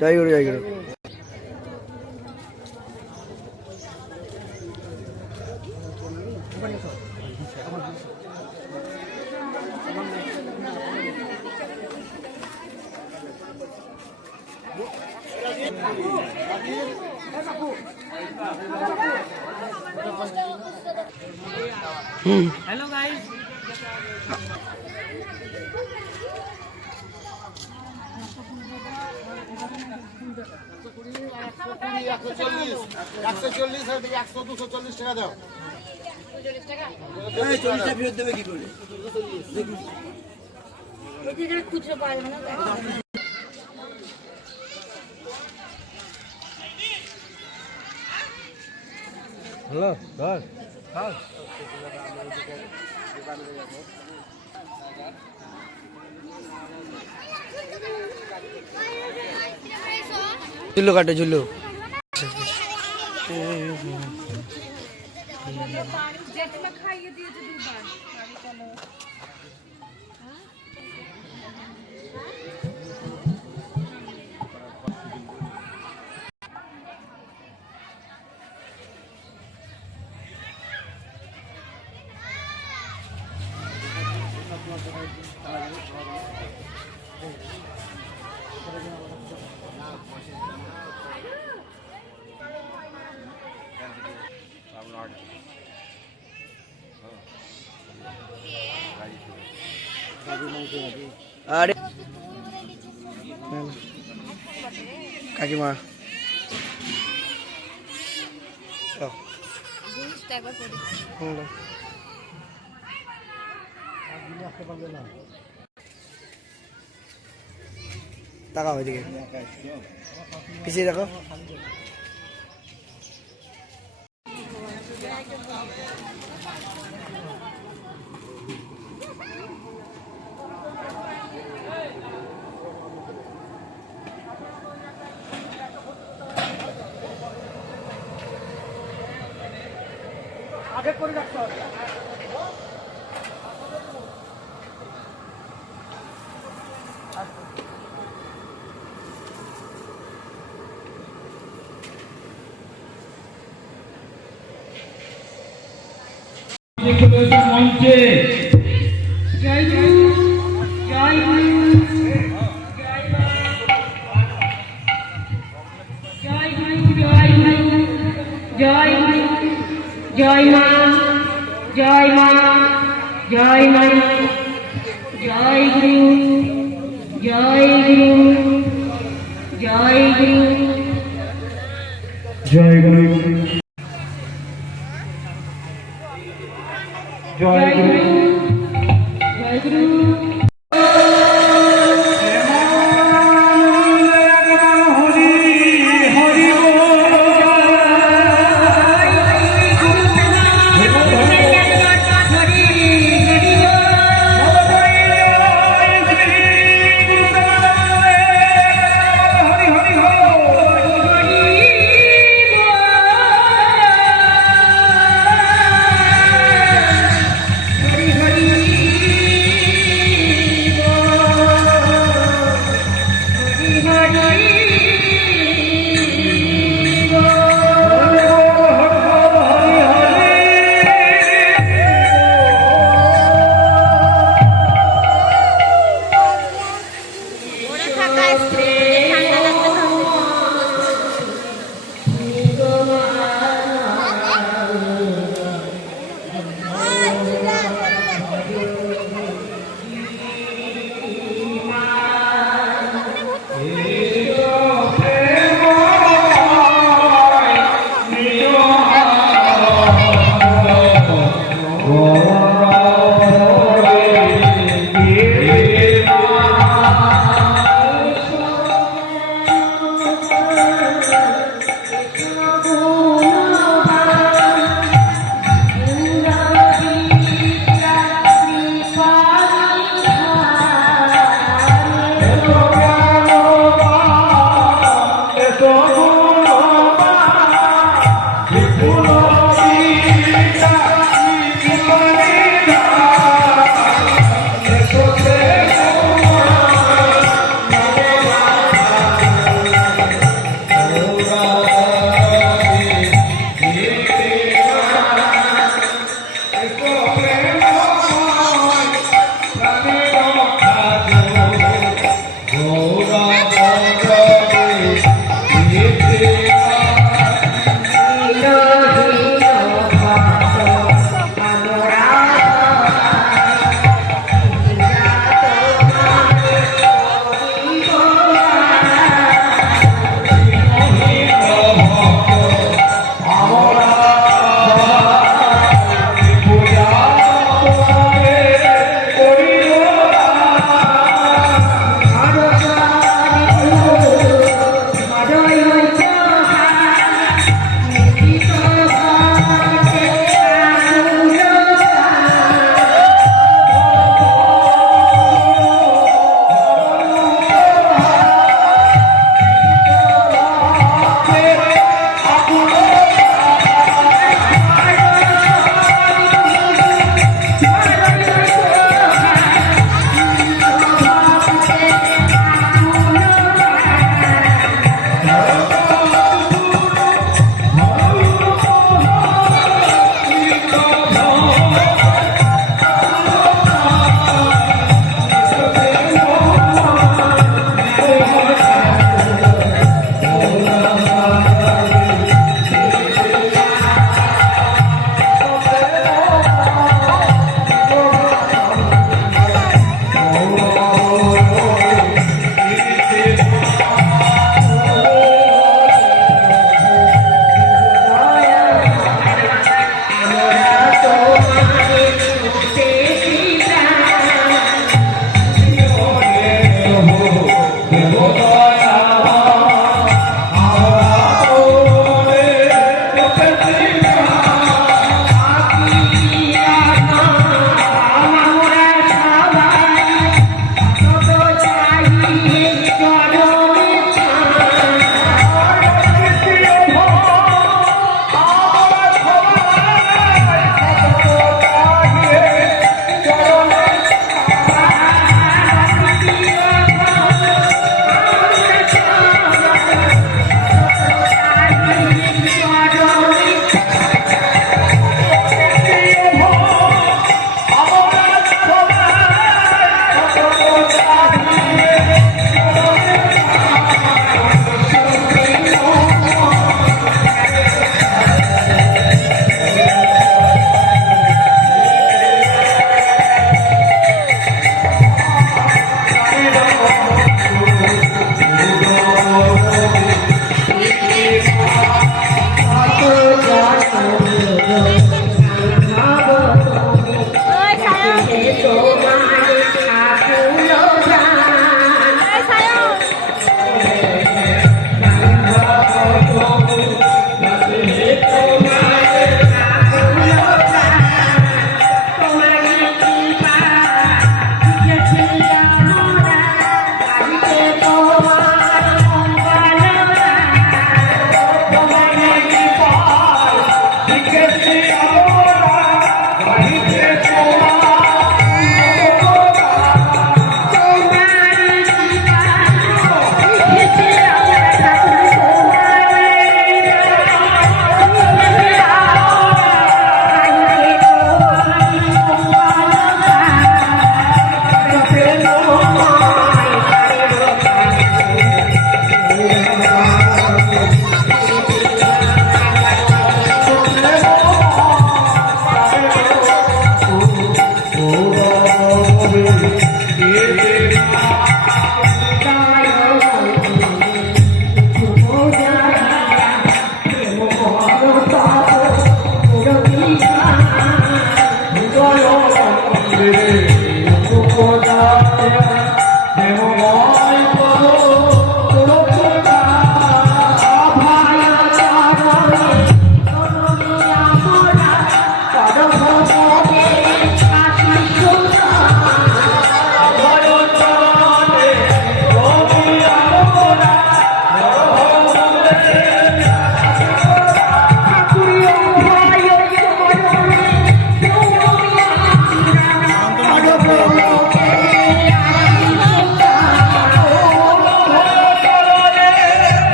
জয় গুরু জয় গুরু। Hello guys, hello ধর চুল্লু কাটে চুল্লু আরে কাকিমা তাকাও এদিকে পিছিয়ে দেখো আগে করে রাখতে হবে। মঞ্চে জয় গুরু জয় গুরু জয় গুরু জয় জয় জয় মা জয় মা জয় মা জয় গুরু জয় গুরু জয় গুরু জয় গুরু জয় জয় গুরু গুরু জয় গুরু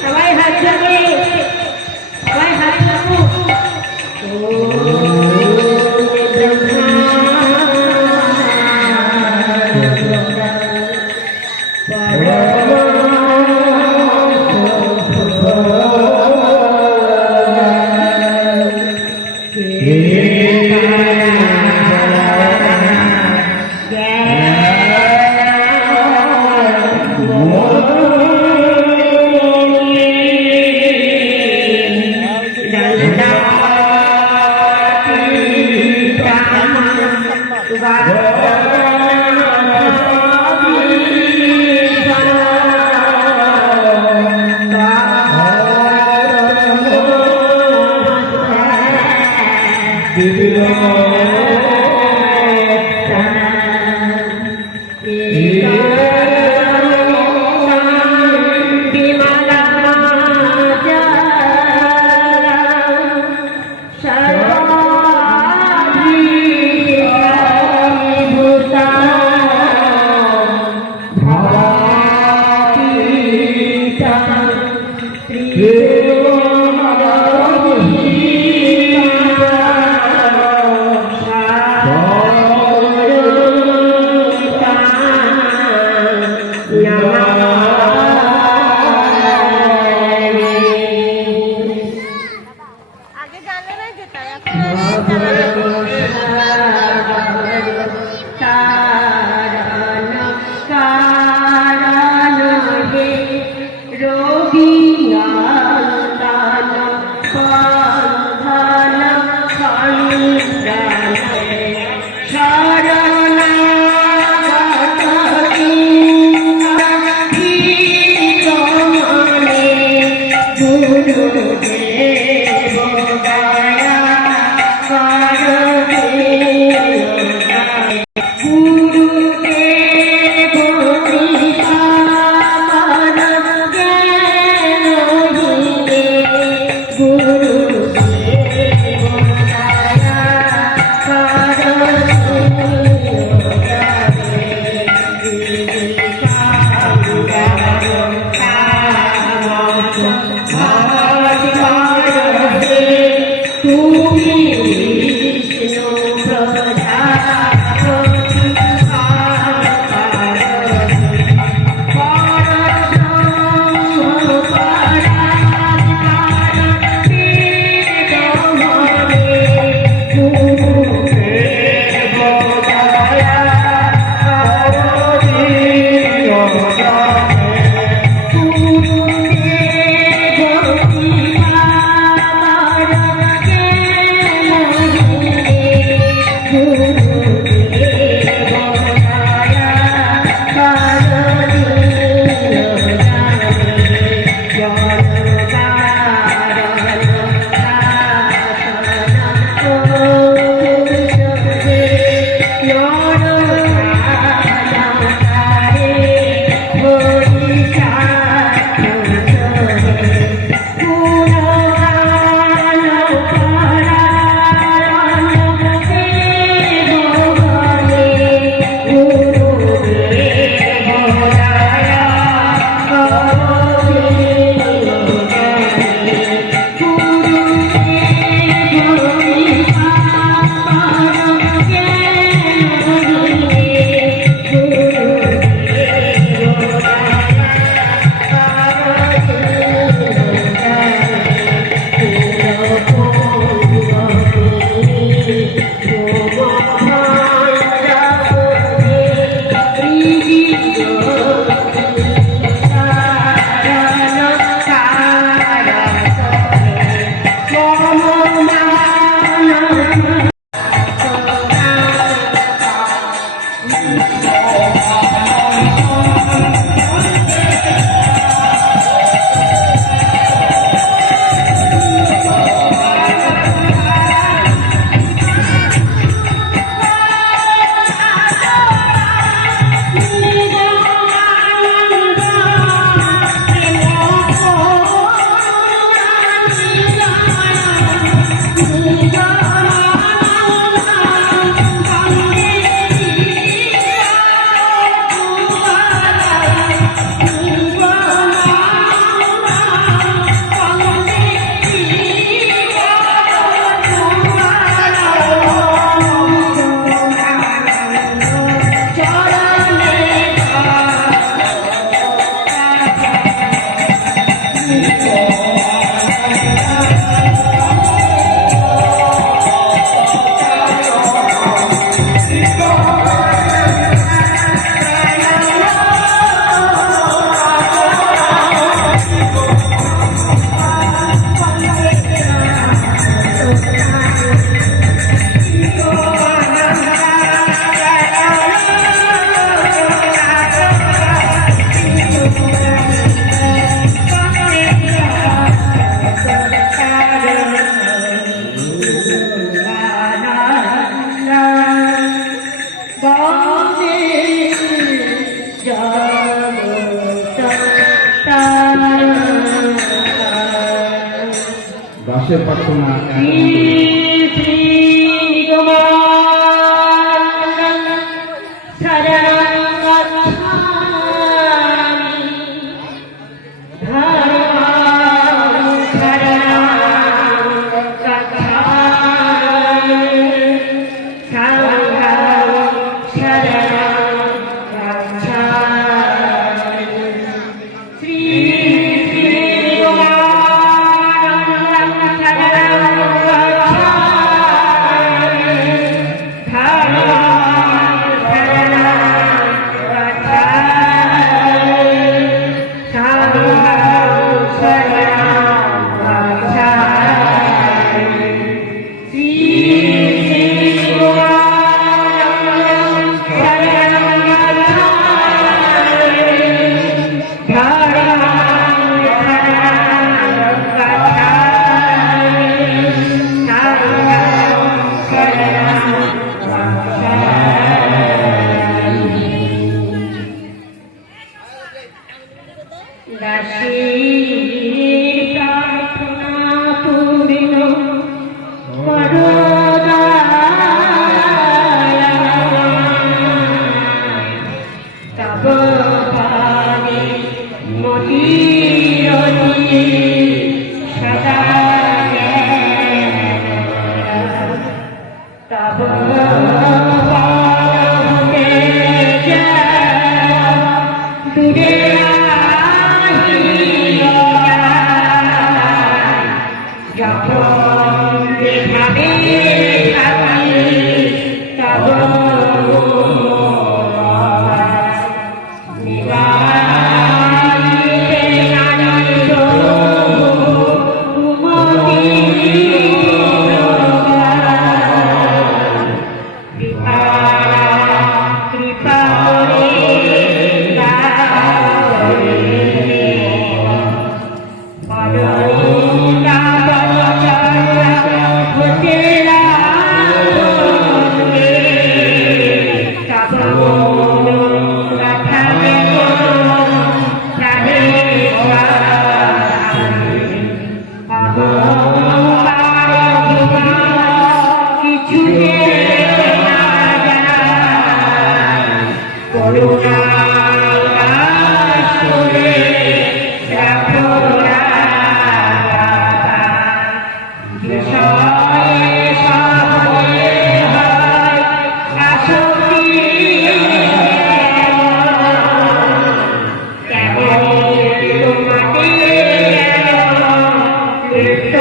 সবাই হাত ধরে সবাই হাত Ah দাসের প্রার্থনা শ্রী শ্রী নিগমানন্দ শরণং গচ্ছামি ধর্মং শরণং গচ্ছামি সংঘং শরণং গচ্ছামি শ্রী শ্রী নিগমানন্দ শরণং গচ্ছামি ধর্মং শরণং গচ্ছামি সংঘং শরণং গচ্ছামি শ্রী শ্রী নিগমানন্দ শরণং গচ্ছামি ধর্মং শরণং গচ্ছামি সংঘং শরণং গচ্ছামি দাসীর প্রার্থনা পূর্ণ করো দয়াময়। তব পাদে মতিরতি সদা জ্ঞান। তব পাদ হতে জ্ঞান দূরে আহিয়া। যখন দেখাবে থাকি তব নিবারিতে আনন্দ কুমতি কৃপা কৃপা করে পরমিতা পরচর্যা হতে রাখে তব কথা প্রাণে কিছু না যায় করুণা করে রাখো বিষয়ে সবয়ে হয় আসক্তি কেবল তোমাকে লিপ্ত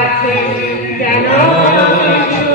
থাকে যেন কিছু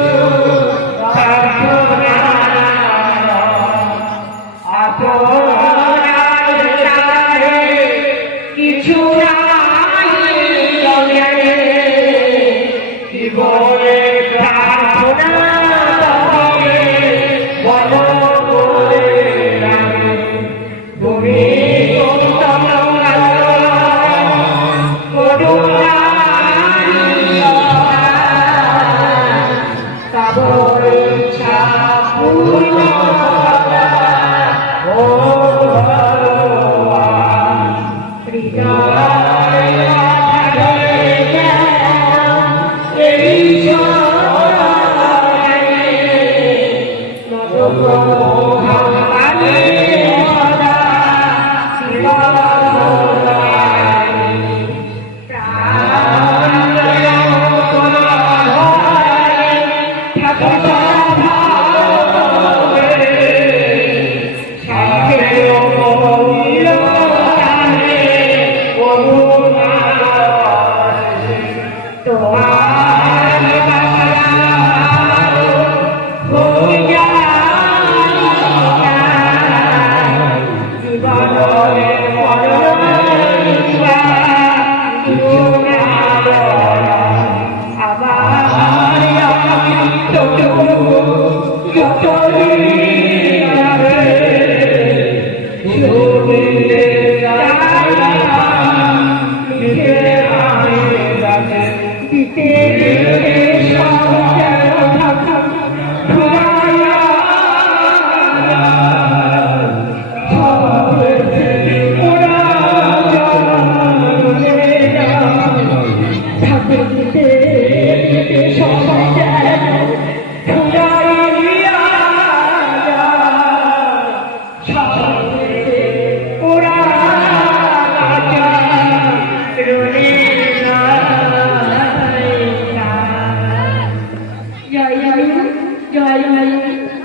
জয় জয়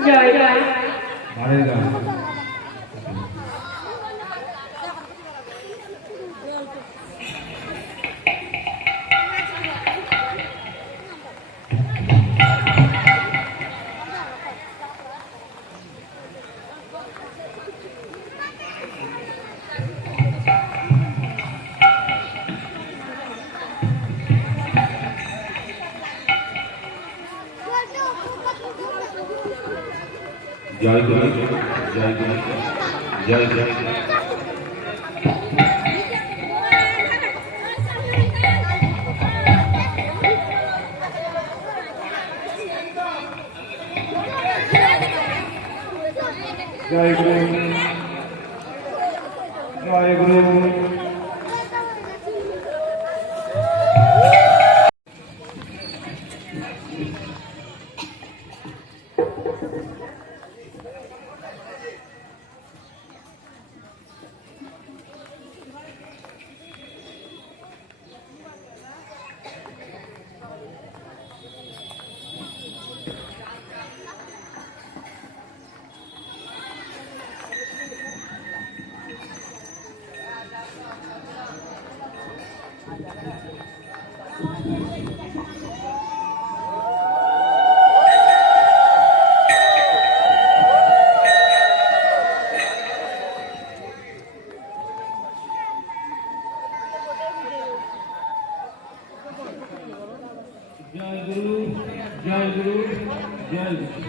জয় জয় মারের গান জয় গুরু জয় গুরু জয় জয় জয় গুরু জয় গুরু জয় গুরু জয় গুরু জয় গুরু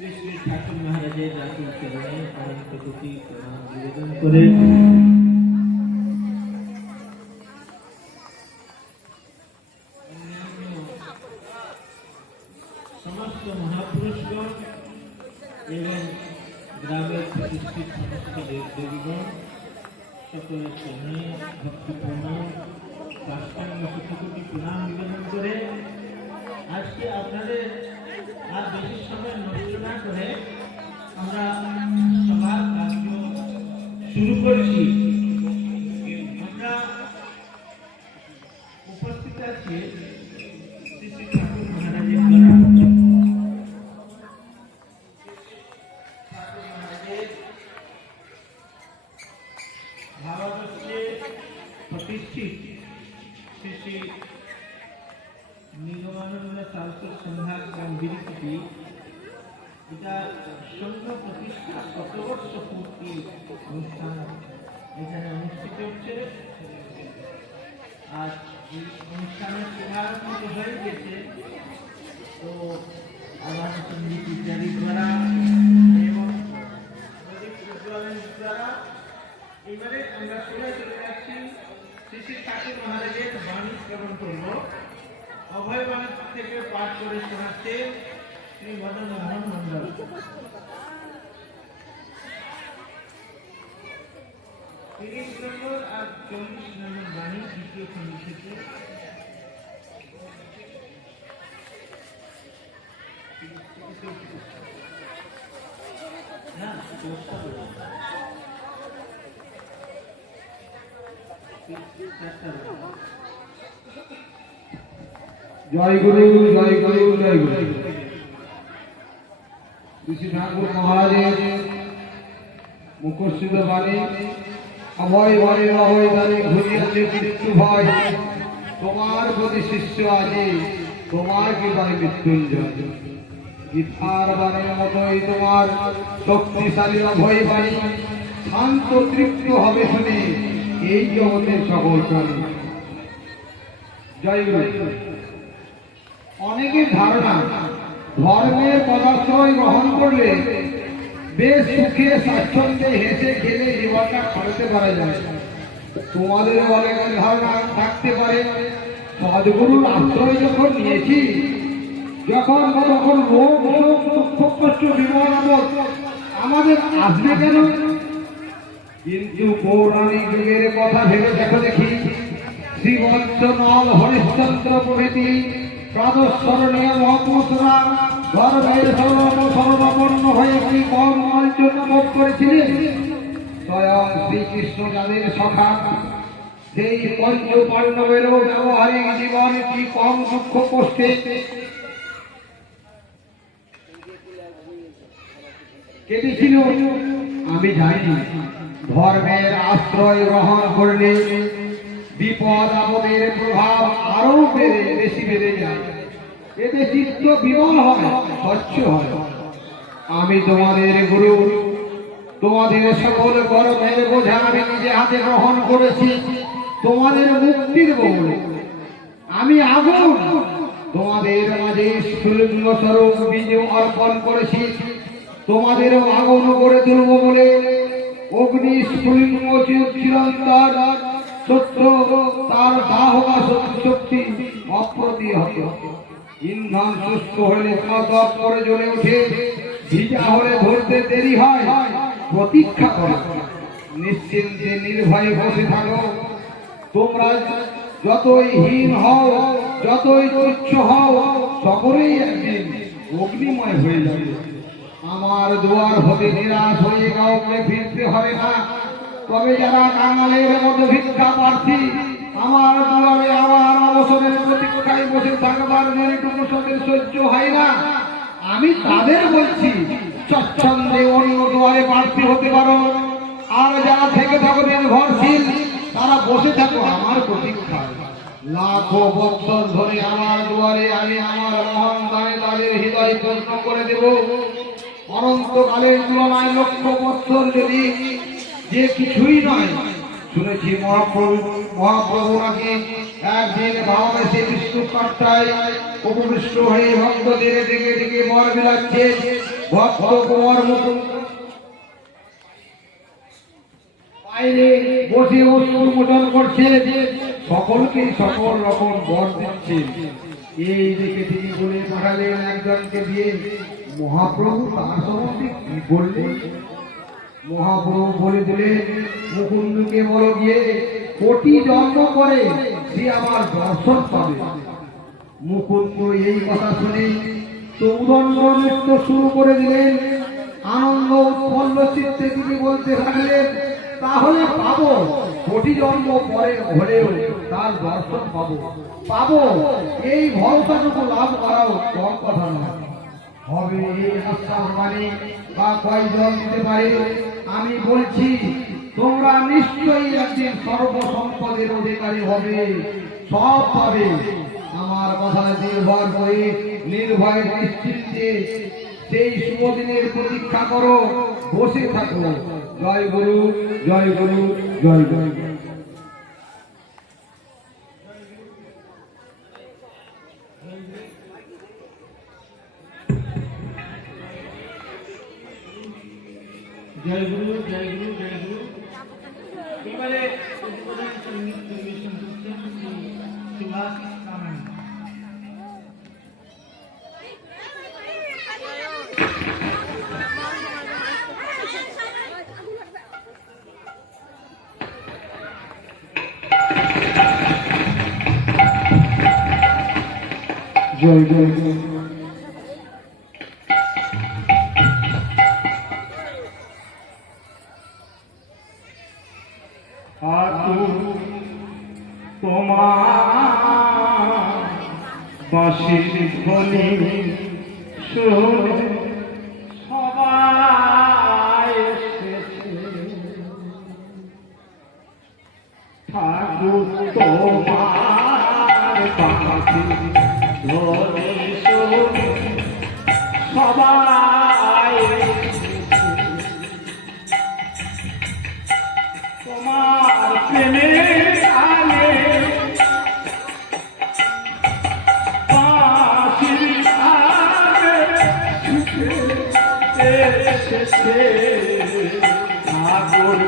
শ্রী শ্রী ঠাকুর মহারাজের রাতুল চরণে অনন্ত কোটি প্রণাম নিবেদন করে সমস্ত মহাপুরুষগণ এবং গ্রামের প্রতিষ্ঠিত সমস্ত দেবদেবীগণ সকলের চরণে ভক্তিপূর্ণ সাষ্টাঙ্গ কোটি প্রণাম নিবেদন করে আজকে আপনাদের আর বেশি সময় নষ্ট না করে আমরা সবার কার্য শুরু করছি। আমরা উপস্থিত আছি শ্রী শ্রী ঠাকুর মহারাজের দ্বারা ঠাকুর মহারাজের ভারতবর্ষে প্রতিষ্ঠিত শ্রী শ্রী নিগমানন্দ সারস্বত সংঘাত গাম্ভীরী এটা সংঘ প্রতিষ্ঠা শতবর্ষ পূর্তি অনুষ্ঠান এখানে অনুষ্ঠিত হচ্ছে। আজ এই অনুষ্ঠানের শুভারম্ভ হয়ে গেছে। তো আমার সঙ্গীত ইত্যাদি দ্বারা এবং দ্বারা এবারে আমরা শুনে চলে যাচ্ছি শ্রী শ্রী ঠাকুর মহারাজের বাণী শ্রবণ করব। অভয় বাণী থেকে পাঠ করে শোনাচ্ছে শ্রী মদন মোহন মন্ডল। 30 নম্বর আর 40 নম্বর বাণী দ্বিতীয় খণ্ড থেকে। জয় গুরু জয় গুরু জয় গুরু। শ্রী ঠাকুর মহারাজের মুখস্থিত বাণী। অভয় বাণী অভয় দানে ঘুরিয়াছে মৃত্যু ভয়, তোমার প্রতি শিষ্য আজি তোমার কৃপায় মৃত্যুঞ্জয়। গীতার বাণীর মতোই তোমার শক্তিশালী অভয় বাণী, শান্ত তৃপ্ত হবে শুনে এই জগতের সকল প্রাণী। জয় গুরু। অনেকের ধারণা ধর্মের পদার্থই গ্রহণ করলে বেশ সুখে স্বাচ্ছন্দ্যে হেসে খেলে জীবনটা কাটাতে পারা যায়। তোমাদের অনেক ধারণা থাকতে পারে সদ্গুরুর আশ্রয় যখন নিয়েছি, যখন রোগ দুঃখ কষ্ট বিপদ আপদ আমাদের আসবে কেন? কিন্তু পৌরাণিক যুগের কথা ভেবে দেখো দেখি, শ্রীবৎস নল হরিশ্চন্দ্র প্রভৃতি প্রাতঃস্মরণীয় মহাপুরুষরা গর্ভের সর্ববর্ণ হয়ে কি কম জন্য ভোগ করেছিলেন? স্বয়ং শ্রীকৃষ্ণ যাদের সখা, সেই পঞ্চ পাণ্ডবেরও ব্যবহারিক জীবন কি কম দুঃখ কষ্টে কেটেছিল? আমি জানি ধর্মের আশ্রয় গ্রহণ করলে বিপদ আপদের প্রভাব আরো বেশি বেড়ে যায়, এতে চিত্ত বিমল হয়, স্বচ্ছ হয়। আমি তোমাদের গুরু, তোমাদের সকল কর্মের বোঝা আমি নিজে হাতে গ্রহণ করেছি তোমাদের মুক্তির বলে। আমি আগুন তোমাদের মাঝে স্ফুলিঙ্গ স্বরূপ বীজ অর্পণ করেছি, তোমাদেরও আগুন করে তুলব বলে। অগ্নি স্ফুলিঙ্গ চিরন্তর শত্রু, তার দাহকা শক্তি অপ্রতিহত। ইন্ধন শুষ্ক হলে দপ করে জ্বলে ওঠে, ভিজা হলে ধরতে দেরি হয়। প্রতীক্ষা করো, নিশ্চিন্তে নির্ভয়ে বসে থাকো। তোমরা যতই হীন হও, যতই তুচ্ছ হও, সকলেই একদিন অগ্নিময় হয়ে যাবে। আমার দুয়ার হতে নিরাশ হয়ে কাউকে ফিরতে হবে না। তবে যারা কাঙালের মতো ভিক্ষা প্রার্থী, আমার দুয়ারে আমার অবসরের প্রতীক্ষায় বসে থাকবার যেটুকু তাদের সহ্য হয় না, আমি তাদের বলছি স্বচ্ছন্দে অন্য দুয়ারে প্রার্থী হতে পারো। আর যারা থেকে থাকো নির্ভরশীল, তারা বসে থাকো আমার প্রতীক্ষায়। লাখো বছর ধরে আমার দুয়ারে আমি আমার মহান দানে তাদের হৃদয় পূর্ণ করে দেব। অনন্তকালের তুলনায় লক্ষ বছর যদি যে কিছুই নয়। শুনেছি মহাপ্রভু নাকি একদিন ভাববেশে বিষ্ণু কাট্টায় উপবিষ্ট হয়ে ভক্তদের ডেকে ডেকে বর বিলাচ্ছে। ভক্ত কুমার মুকুন্দ বাইরে বসে অনুমোদন করছে, সকলকে সকল রকম বর দিচ্ছে। এই দেখে তিনি বলে পাঠালেন একজনকে দিয়ে, মহাপ্রভু তার সম্বন্ধে কি বললেন? মহাপ্রভু বলে দিলেন, মুকুন্দকে বলো গিয়ে কোটি জন্ম করে সে আমার দর্শন পাবে। মুকুন্দ এই কথা শুনে চৌদণ্ড নৃত্য শুরু করে দিলেন। আনন্দ উৎফুল্ল চিত্তে তিনি বলতে থাকলেন, তাহলে পাবো, কোটি জন্ম পরে হলেও তার দর্শন পাবো। এই ভরসাটুকু লাভ করাও কম কথা নয়। হবে এই আশ্বাস মানে বা কয়জন দিতে পারে আমি বলছি, তোমরা নিশ্চয়ই একদিন সর্বসম্পদের অধিকারী হবে, সব পাবে। আমার কথায় নির্ভর করে নির্ভয় নিশ্চিন্তে সেই শুভদিনের প্রতীক্ষা করো, বসে থাকো। জয় গুরু, জয় গুরু, জয় জয়। জয় গুরু, জয় গুরু, জয় গুরু। এবারে সুভাষ কামাই। জয় জয় জয়। তোমার বাঁশির ধ্বনি শুনে সবাই এসেছে, ঠাকুর তোমার বাঁশির ধ্বনি শুনে সবাই এসেছে। তোমার প্রেমের আলে বাঁশির আলে ঠাকুর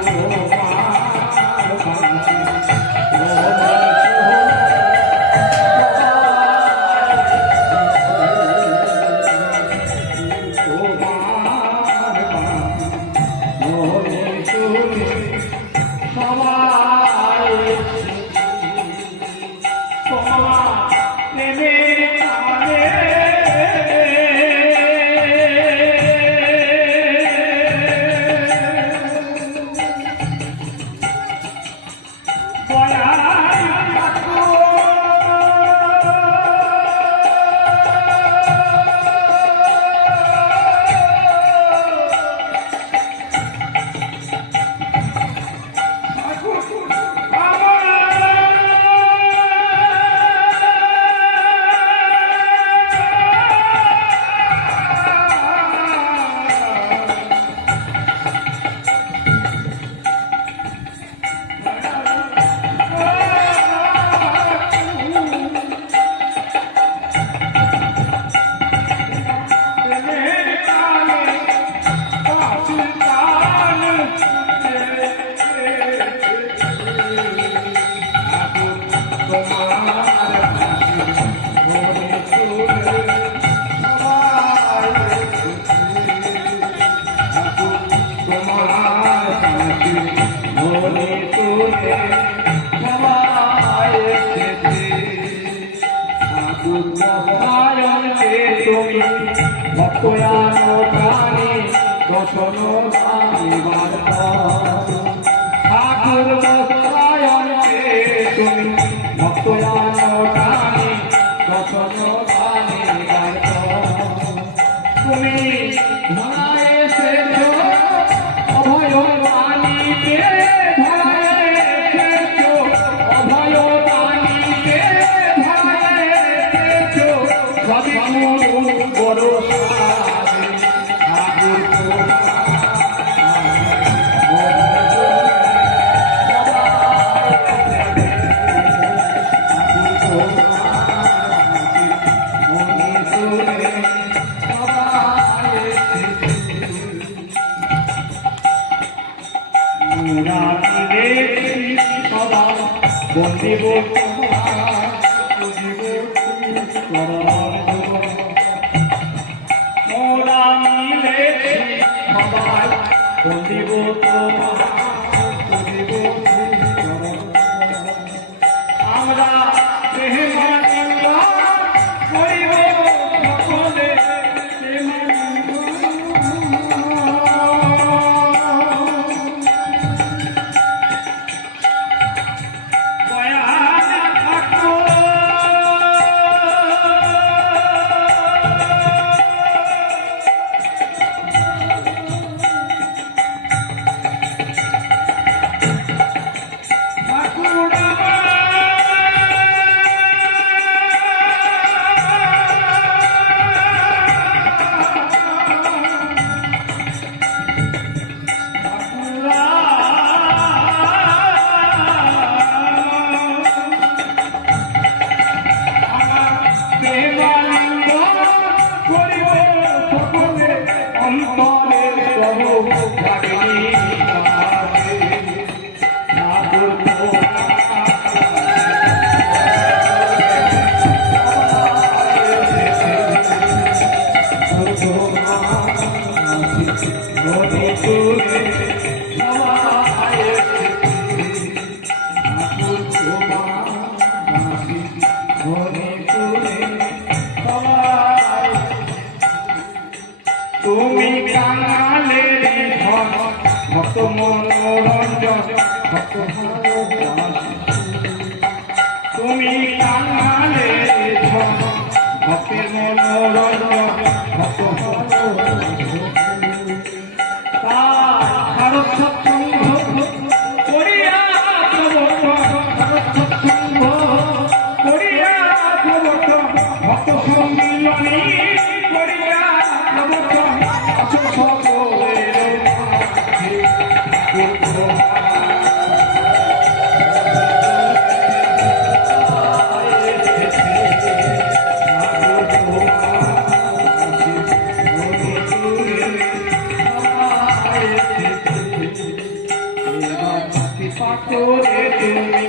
করে তুমি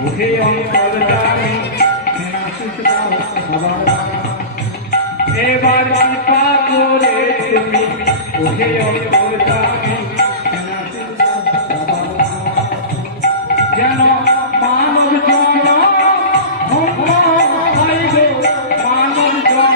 উঠে অন্তর্যামী সেনাসুত দাও সবার এবার কৃপা করে তুমি উঠে অন্তর্যামী সেনাসুত দাও সবার যেন মানব জন ধন্য হয় গো মানব জন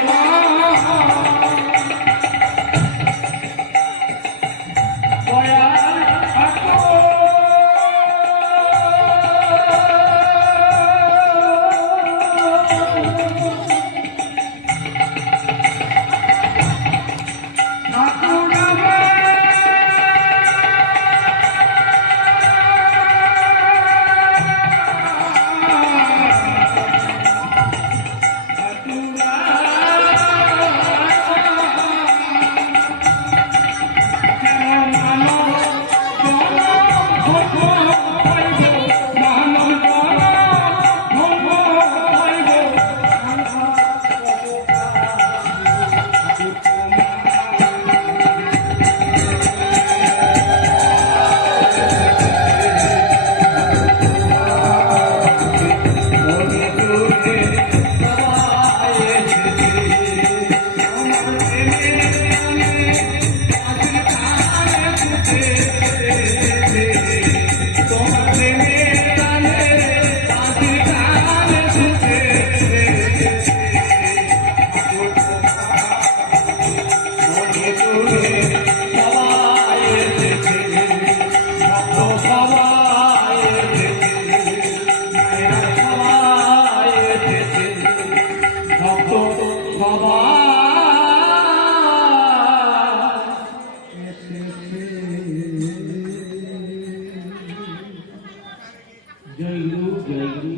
জয় গুরু জয় গুরু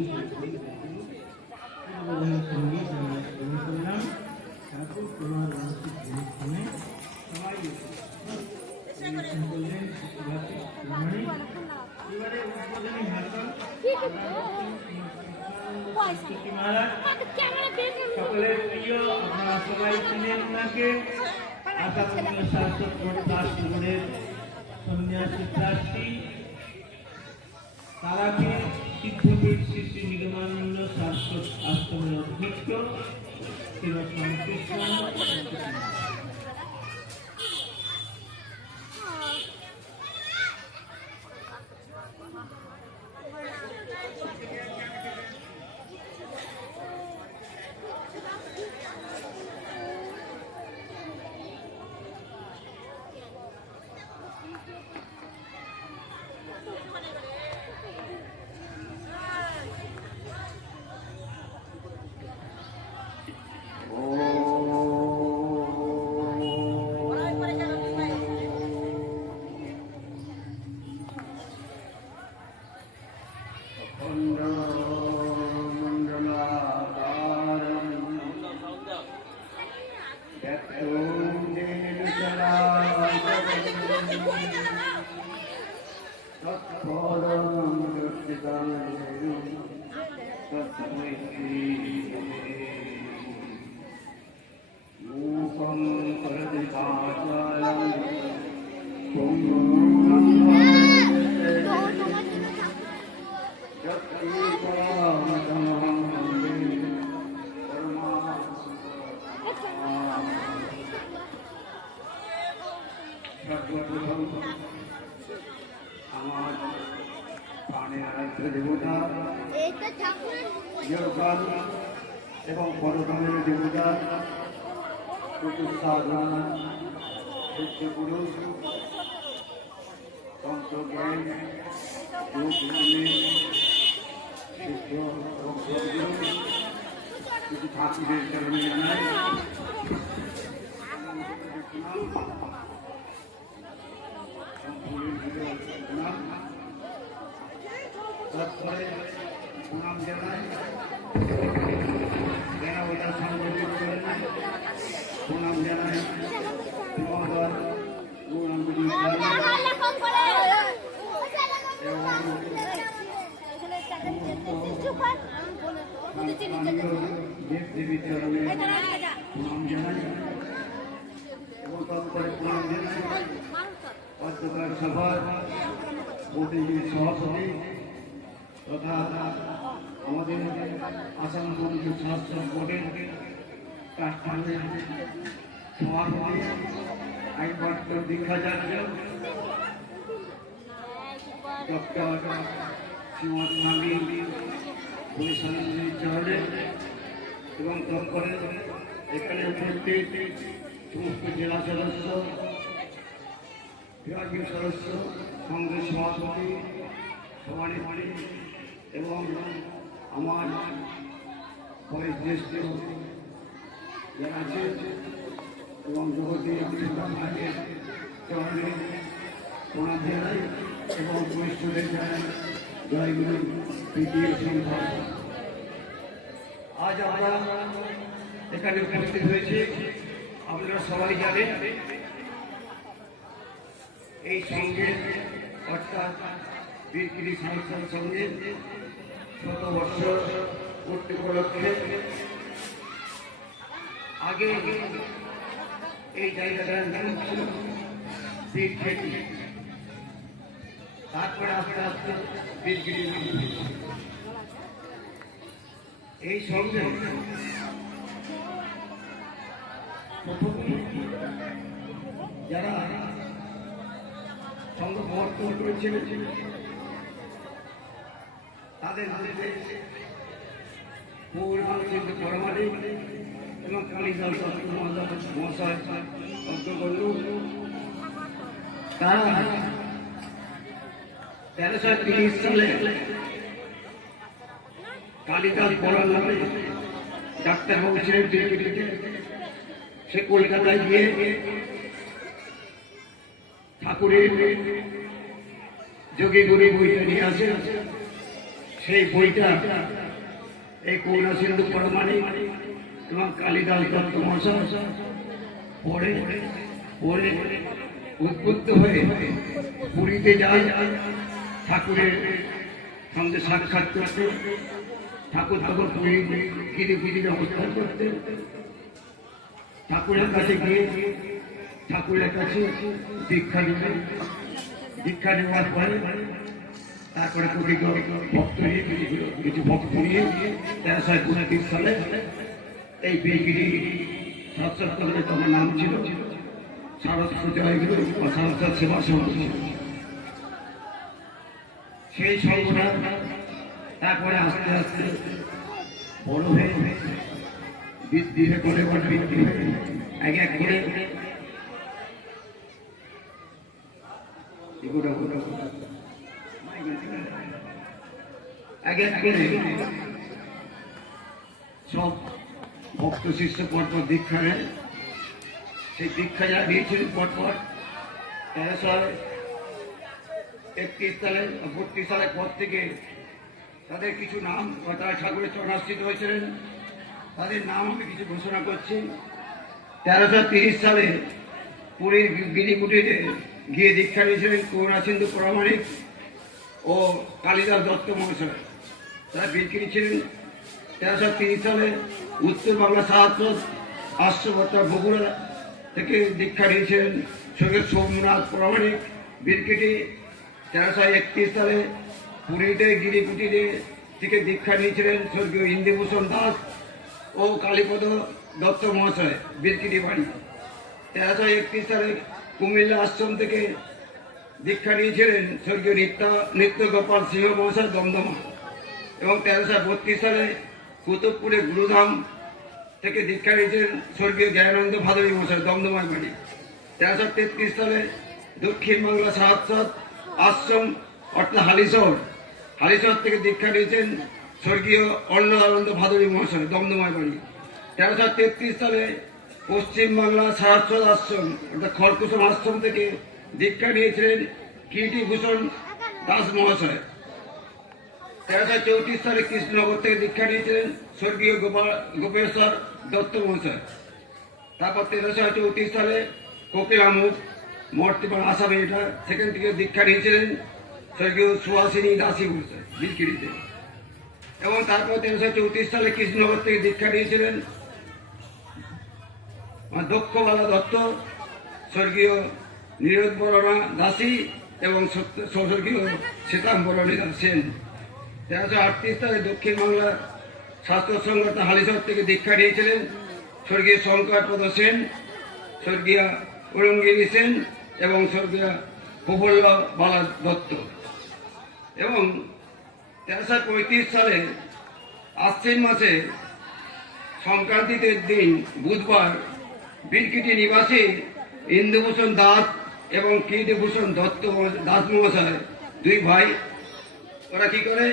সঙ্গীত আমরা শ্রবণ করলাম ঠাকুর তোমার মানসিক অনুষ্ঠানে সবাই করলেন এবারে উদ্বোধনী ভাষণ মহারাজ সকলের প্রিয় আপনারা সবাই চিনেন ওনাকে আসামীয় শাসক দাস জীবনের সন্ন্যাসী প্রার্থী তারাকে সিদ্ধপীঠ শ্রী শ্রী নিগমানন্দ শাশ্বত আশ্রমের অধ্যক্ষ শ্রীমৎ আমার প্রাণের আরাধ্য দেবতা ইহকাল এবং পরকালের দেবতা চতুর্সাধনা সত্যপুরুষ তন্ত্রজ্ঞান কিছু ঠাকুরের চরণে জানাই তারপরে প্রণাম জানাই ওটা সংগঠিত করে প্রণাম জানাই দেবী চরণে প্রণাম জানাই এবং তৎপরে প্রণাম জানাই অধ্যকার সভার প্রতিনিধি সভাপতি তথা আমাদের আসাম বন্ধু শাস্ত্র বোর্ডের কাষ্ঠানের সভাপতি একবার দীক্ষা যাচ্ছেন ডক্টর শ্রীমৎ মামি চরণে এবং তারপরে এখানে উপস্থিত সমস্ত জেলা সদস্য বিভাগীয় সদস্য কংগ্রেস সভাপতি সভানেত্রী এবং আমার বয়োজ্যেষ্ঠ যারা আছে এবং জগতে ভাইয়ের চরণে প্রণাম জানাই এবং বৈষ্ণবের জানাই জয়গুরু তৃতীয় সংখ্যা। আজ আমরা এখানে উপস্থিত হয়েছি, আপনারা সবাই জানেন এই সঙ্গে অর্থাৎ বীরগিরি সাহিত্য সঙ্গে শত বর্ষ পূর্তি উপলক্ষে আগে এই জায়গাটার নাম ছিল বীরখেতি, তারপরে আস্তে আস্তে বীরগিরি এই সঙ্গে যারা সঙ্গ সমর্থন করেছিলেন তাদের মধ্যে কিন্তু পরমাণি এবং কালীদাস মহাশয় অগ্রগণ্য। তারা 1330 সালে কালীদাস বড়ার নামে ডাক্তারবাবু ছিলেন বীরগিরিতে, সে কলকাতায় গিয়ে ঠাকুরের যোগী গুরু বইটা নিয়ে আসে। সেই বইটা এই করুণা সিন্ধু পরমাণিক এবং কালীদাস দত্ত মহাশয় পড়ে পড়ে উদ্বুদ্ধ হয়ে পুরীতে যায় ঠাকুরের সঙ্গে সাক্ষাৎ করতে। ঠাকুর তখন পুরী গিরিগিরির অবস্থান করতেন। ঠাকুরের কাছে গিয়ে ঠাকুরের কাছে দীক্ষা নিলেন। দীক্ষা নেওয়ার পরে তারপরে ভক্ত নিয়ে কিছু ভক্ত নিয়ে 1329 সালে এই বীরগিরি সৎসঙ্গে তোমার নাম ছিল সারস্বত জয়গুরু বা সারস্বত সেবা সংঘ। সেই সংঘটা তারপরে আস্তে আস্তে বড় হয়ে বৃদ্ধি করে বৃদ্ধি হয়ে এক এক করে এক এক করে সব ভক্ত শিষ্য পরপর দীক্ষা নেয়। সেই দীক্ষা যারা দিয়েছিলেন পরপর 1331 সালে 32 সালের পর থেকে তাদের কিছু নাম তারা ঠাকুরের চরণাশ্রিত হয়েছিলেন, তাদের নাম আমি কিছু ঘোষণা করছি। 1330 সালে পুরীর গিরিকুটিতে গিয়ে দীক্ষা নিয়েছিলেন করুণা সিন্ধু পরামাণিক ও কালীদাস দত্ত মহাশয়, তারা বীরগিরি ছিলেন। 1330 সালে উত্তর বাংলা সাহায্য আশ্রমতা বগুড়া থেকে দীক্ষা নিয়েছিলেন স্বর্গীয় সোমনাথ পরামাণিক বীরগিরি। 1331 সালে পুরীতে গিরিকুটিতে থেকে দীক্ষা নিয়েছিলেন স্বর্গীয় ইন্দ্রভূষণ দাস ও কালীপদ দত্ত মহাশয় বীরগিরি বাড়ি। 1331 সালে কুমিল্লা আশ্রম থেকে দীক্ষা নিয়েছিলেন স্বর্গীয় নিত্য গোপাল সিংহ মহাশয় দমদমা। এবং 1332 সালে কুতুবপুরে গুরুধাম থেকে দীক্ষা নিয়েছিলেন স্বর্গীয় জ্ঞানানন্দ ভাদবী মহাশয় দমদমার বাড়ি। 1333 সালে দক্ষিণ বাংলা সাহায্য আশ্রম অর্থাৎ হালিশহর থেকে দীক্ষা নিয়েছেন স্বর্গীয় অন্নদানন্দ ভাদবী মহাশয় দমদমার বাড়ি। 1333 সালে পশ্চিম বাংলা সাহায্য আশ্রম অর্থাৎ খড়কুসুম আশ্রম থেকে দীক্ষা নিয়েছিলেন কীর্তিভূষণ দাস মহাশয়। 1334 সালে কৃষ্ণনগর থেকে দীক্ষা নিয়েছিলেন স্বর্গীয় গোপেশ্বর দত্ত মহাশয়। তারপর 1334 সালে কোকিলামুখ মর্তিমান আসামে এটা সেখান থেকে দীক্ষা নিয়েছিলেন স্বর্গীয় সুহাসিনী দাসী মহাশয় বীরগিরিতে। এবং তারপর 1334 সালে কৃষ্ণনগর থেকে দীক্ষা নিয়েছিলেন দক্ষবালা দত্ত, স্বর্গীয় নীরদ বরণা দাসী এবং স্বর্গীয় শ্বেতাম্বরণী সেন। 1338 সালে দক্ষিণ বাংলা শাস্ত্র সংগঠন হালিশহর থেকে দীক্ষা নিয়েছিলেন স্বর্গীয় শঙ্করপদ সেন, স্বর্গীয় উলঙ্গিনী সেন এবং স্বর্গীয় প্রফুল্ল বালা দত্ত। এবং 1335 সালে আশ্বিন মাসে সংক্রান্তির দিন বুধবার বীরকিটি নিবাসী ইন্দুভূষণ দাস এবং কীর্তিভূষণ দত্ত দাস মহাশয় দুই ভাই ওরা কি করে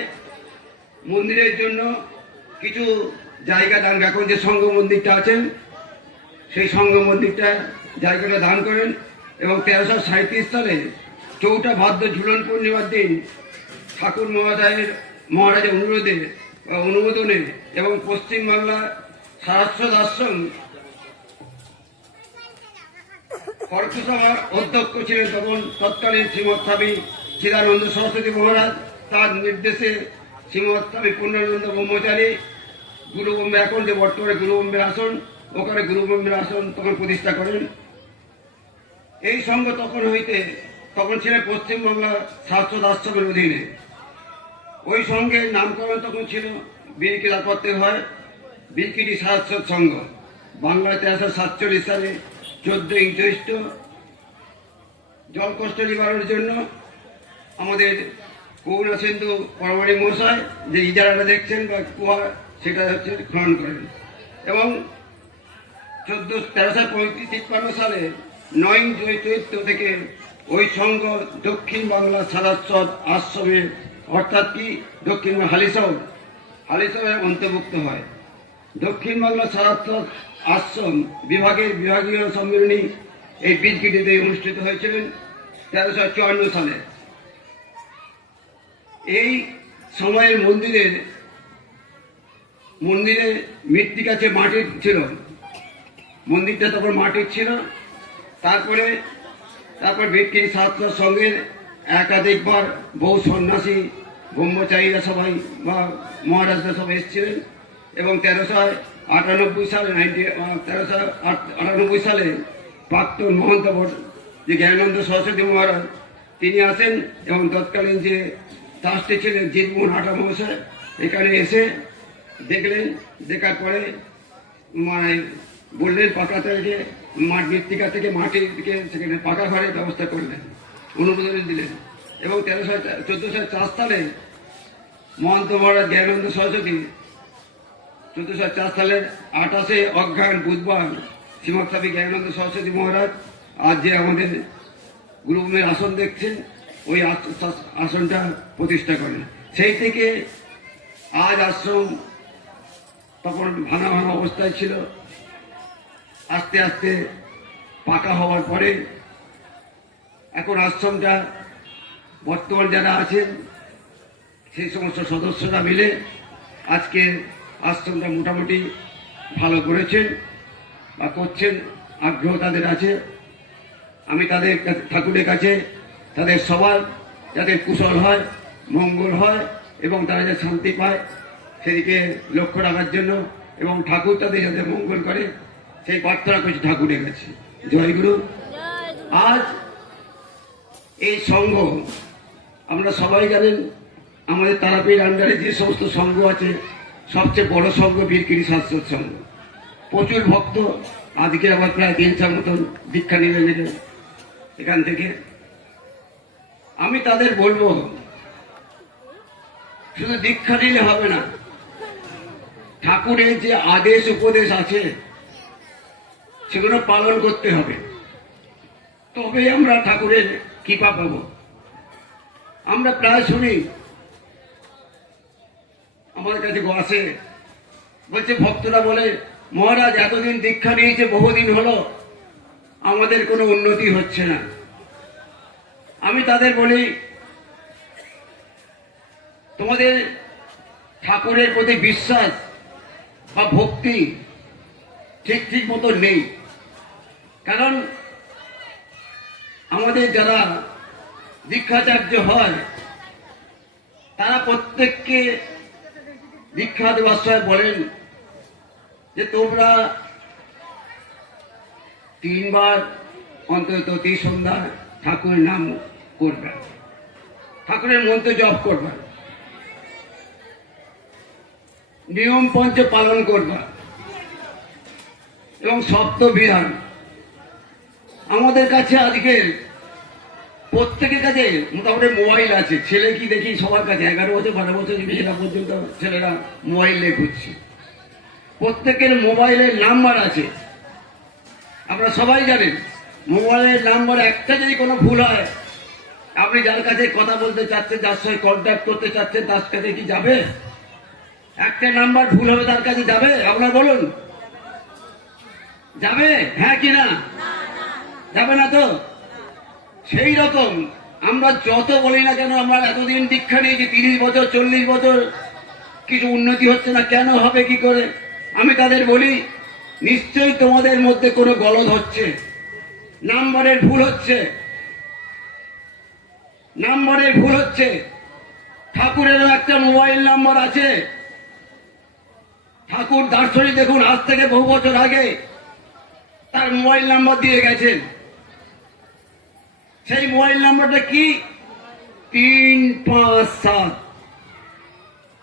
মন্দিরের জন্য কিছু জায়গা দান, এখন যে সংঘ মন্দিরটা আছেন সেই সংঘ মন্দিরটা জায়গাটা দান করেন। এবং 1337 সালে 4টা ভাদ্র ঝুলন পূর্ণিমার দিন ঠাকুর মহারাজের অনুমোদনে এবং পশ্চিমবাংলা সারস্বত আশ্রম পরোক্ষসভার অধ্যক্ষ ছিলেন তৎকালীন শ্রীমৎ স্বামী চিদানন্দ সরস্বতী মহারাজ। তার নির্দেশে শ্রীমৎ স্বামী পূর্ণানন্দ ব্রহ্মচারী গুরুব্রহ্মের, এখন যে বর্তমানে গুরুব্রহ্মের আসন, ওখানে গুরুব্রহ্মের আসন তখন প্রতিষ্ঠা করেন। এই সংঘ তখন ছিলেন পশ্চিমবাংলা শাশ্বত আশ্রমের অধীনে। ওই সংঘের নামকরণ তখন ছিল বীরকিটি করতে হয় বীরকিটি শাশ্বত সংঘ। বাংলায় 1347 সালে 14 জ্যৈষ্ঠ জল কষ্ট নিবারণের জন্য আমাদের করুণা সিন্ধু পরমাণিক মশাই যে ইজারাটা দেখছেন বা কুয়া, সেটা হচ্ছে খনন করেন। এবং 1353 সালে 9 চৈত্র থেকে ওই সংঘ দক্ষিণ বাংলা সারস্বত আশ্রমে অর্থাৎ কি দক্ষিণ হালিশহরে অন্তর্ভুক্ত হয়। দক্ষিণ বাংলা সারস্বত আশ্রম বিভাগীয় সম্মেলনী এই বীরকিটিতে অনুষ্ঠিত হয়েছিলেন 1354 সালে। এই সময়ের মন্দিরে মৃত্তিকাছে মাটির ছিল, মন্দিরটা তখন মাটির ছিল। তারপর বীরকিটি শাস্ত্র সঙ্গের একাধিকবার বহু সন্ন্যাসী ব্রহ্মচারীরা সবাই বা মহারাজরা সবাই এসেছিলেন। এবং 1398 সালে প্রাক্তন মহন্ত যে জ্ঞানানন্দ সরস্বতী মহারাজ তিনি আসেন এবং তৎকালীন যে ট্রাস্টি ছিলেন জিতমোহন হাটা মহাশয় এখানে এসে দেখলেন। দেখার পরে বললেন পাকা থেকে মৃত্তিকা থেকে মাটির দিকে সেখানে পাকা ঘরের ব্যবস্থা করলেন, অনুমোদন দিলেন। এবং 1404 সালে মহন্ত মহারাজ জ্ঞানানন্দ সরস্বতী 1404 সালের 28 অগ্রহায়ণ বুধবার শ্রীমৎ স্বামী জ্ঞানানন্দ সরস্বতী মহারাজ আজ যে আমাদের গুরুব্রহ্মের আসন দেখছেন ওই আসনটা প্রতিষ্ঠা করেন। সেই থেকে আজ আশ্রম তখন ভাঙা অবস্থায় ছিল, আস্তে আস্তে পাকা হওয়ার পরে এখন আশ্রমটা বর্তমান যারা আছেন সেই সমস্ত সদস্যরা মিলে আজকে আশ্রমটা মোটামুটি ভালো করেছেন বা করছেন, আগ্রহ তাদের আছে। আমি তাদের ঠাকুরের কাছে তাদের সবার যাতে কুশল হয়, মঙ্গল হয় এবং তারা যাতে শান্তি পায় সেদিকে লক্ষ্য রাখার জন্য এবং ঠাকুর তাদের যাতে মঙ্গল করে সেই প্রার্থনা করছি ঠাকুরের কাছে। জয়গুরু। আজ এই সংঘ আমরা সবাই জানেন আমাদের তারাপীঠ আন্ডারে যে সমস্ত সংঘ আছে সবচেয়ে বড় সংঘ বীরকিটি শাশ্বত সংঘ। প্রচুর ভক্ত, আজকে আবার প্রায় 300 মতন দীক্ষা নিলেন এখান থেকে। আমি তাদের বলবো শুধু দীক্ষা নিলে হবে না, ঠাকুরের যে আদেশ উপদেশ আছে সেগুলো পালন করতে হবে, তবেই আমরা ঠাকুরের কৃপা পাব। আমরা প্রায় শুনি আমার কাছে আসে বলছে, ভক্তরা বলে মহারাজ এতদিন দীক্ষা নিয়েছে, বহুদিন হলো আমাদের কোনো উন্নতি হচ্ছে না। আমি তাদের বলি তোমাদের ঠাকুরের প্রতি বিশ্বাস বা ভক্তি ঠিক মতো নেই। কারণ আমাদের যারা দীক্ষাচার্য হয় তারা প্রত্যেককে দীক্ষা দেওয়ার সময় বলেন যে তোমরা 3 বার অন্তত সন্ধ্যা ঠাকুরের নাম করবে, ঠাকুরের মন্ত্র জপ করবে। নিয়ম পঞ্চ পালন করবা এবং সপ্ত বিধান। আমাদের কাছে আজকের প্রত্যেকের কাছে মোটামুটি মোবাইল আছে। ছেলে কি দেখি সবার কাছে 11 বছর 12 বছর বেশিটা পর্যন্ত ছেলেরা মোবাইল নিয়ে ঘুরছে। প্রত্যেকের মোবাইলের নাম্বার আছে, আপনারা সবাই জানেন। মোবাইলের নাম্বার একটা যদি কোনো ভুল হয়, আপনি যার কাছে কথা বলতে চাচ্ছেন, যার সঙ্গে কন্ট্যাক্ট করতে চাচ্ছেন, তার কাছে কি যাবে? একটা নাম্বার ভুল হবে তার কাছে যাবে? আপনারা বলুন, যাবে? হ্যাঁ কি না? যাবে না তো? সেই রকম আমরা যত বলি না কেন, আমরা এতদিন দীক্ষা নিয়েছি, 30 বছর 40 বছর, কিছু উন্নতি হচ্ছে না, কেন হবে কি করে? আমি তাদের বলি, নিশ্চয়ই তোমাদের মধ্যে কোনো গলদ হচ্ছে, নাম্বারের ভুল হচ্ছে, নাম্বারের ভুল হচ্ছে। ঠাকুরেরও একটা মোবাইল নাম্বার আছে। ঠাকুর দার্শনিক দেখুন, আজ থেকে বহু বছর আগে তার মোবাইল নাম্বার দিয়ে গেছেন। সেই মোবাইল নাম্বারটা কি? 357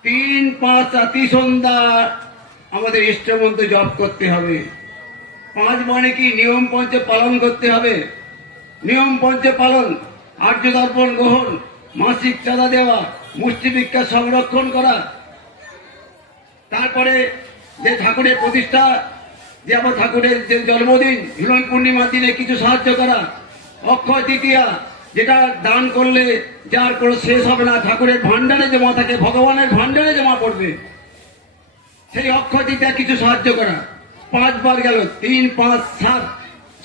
357 সন্ধ্যা আমাদের ইষ্টমন্ত্র জপ করতে হবে। 5 মানে কি? নিয়ম পঞ্চ পালন করতে হবে। নিয়ম পঞ্চ পালন, আর্য দর্পণ গ্রহণ, মাসিক চাঁদা দেওয়া, মুষ্টি ভিক্ষা সংরক্ষণ করা, তারপরে যে ঠাকুরের প্রতিষ্ঠা, যে আবার ঠাকুরের যে জন্মদিন, হিরণ পূর্ণিমার দিনে কিছু সাহায্য করা, অক্ষয় তৃতীয়া যেটা দান করলে যার কোনো শেষ হবে না, ঠাকুরের ভান্ডারে জমা থাকে, ভগবানের ভান্ডারে জমা পড়বে, সেই অক্ষয় তৃতীয়া কিছু সাহায্য করা। 5 বার গেল, 3 5 7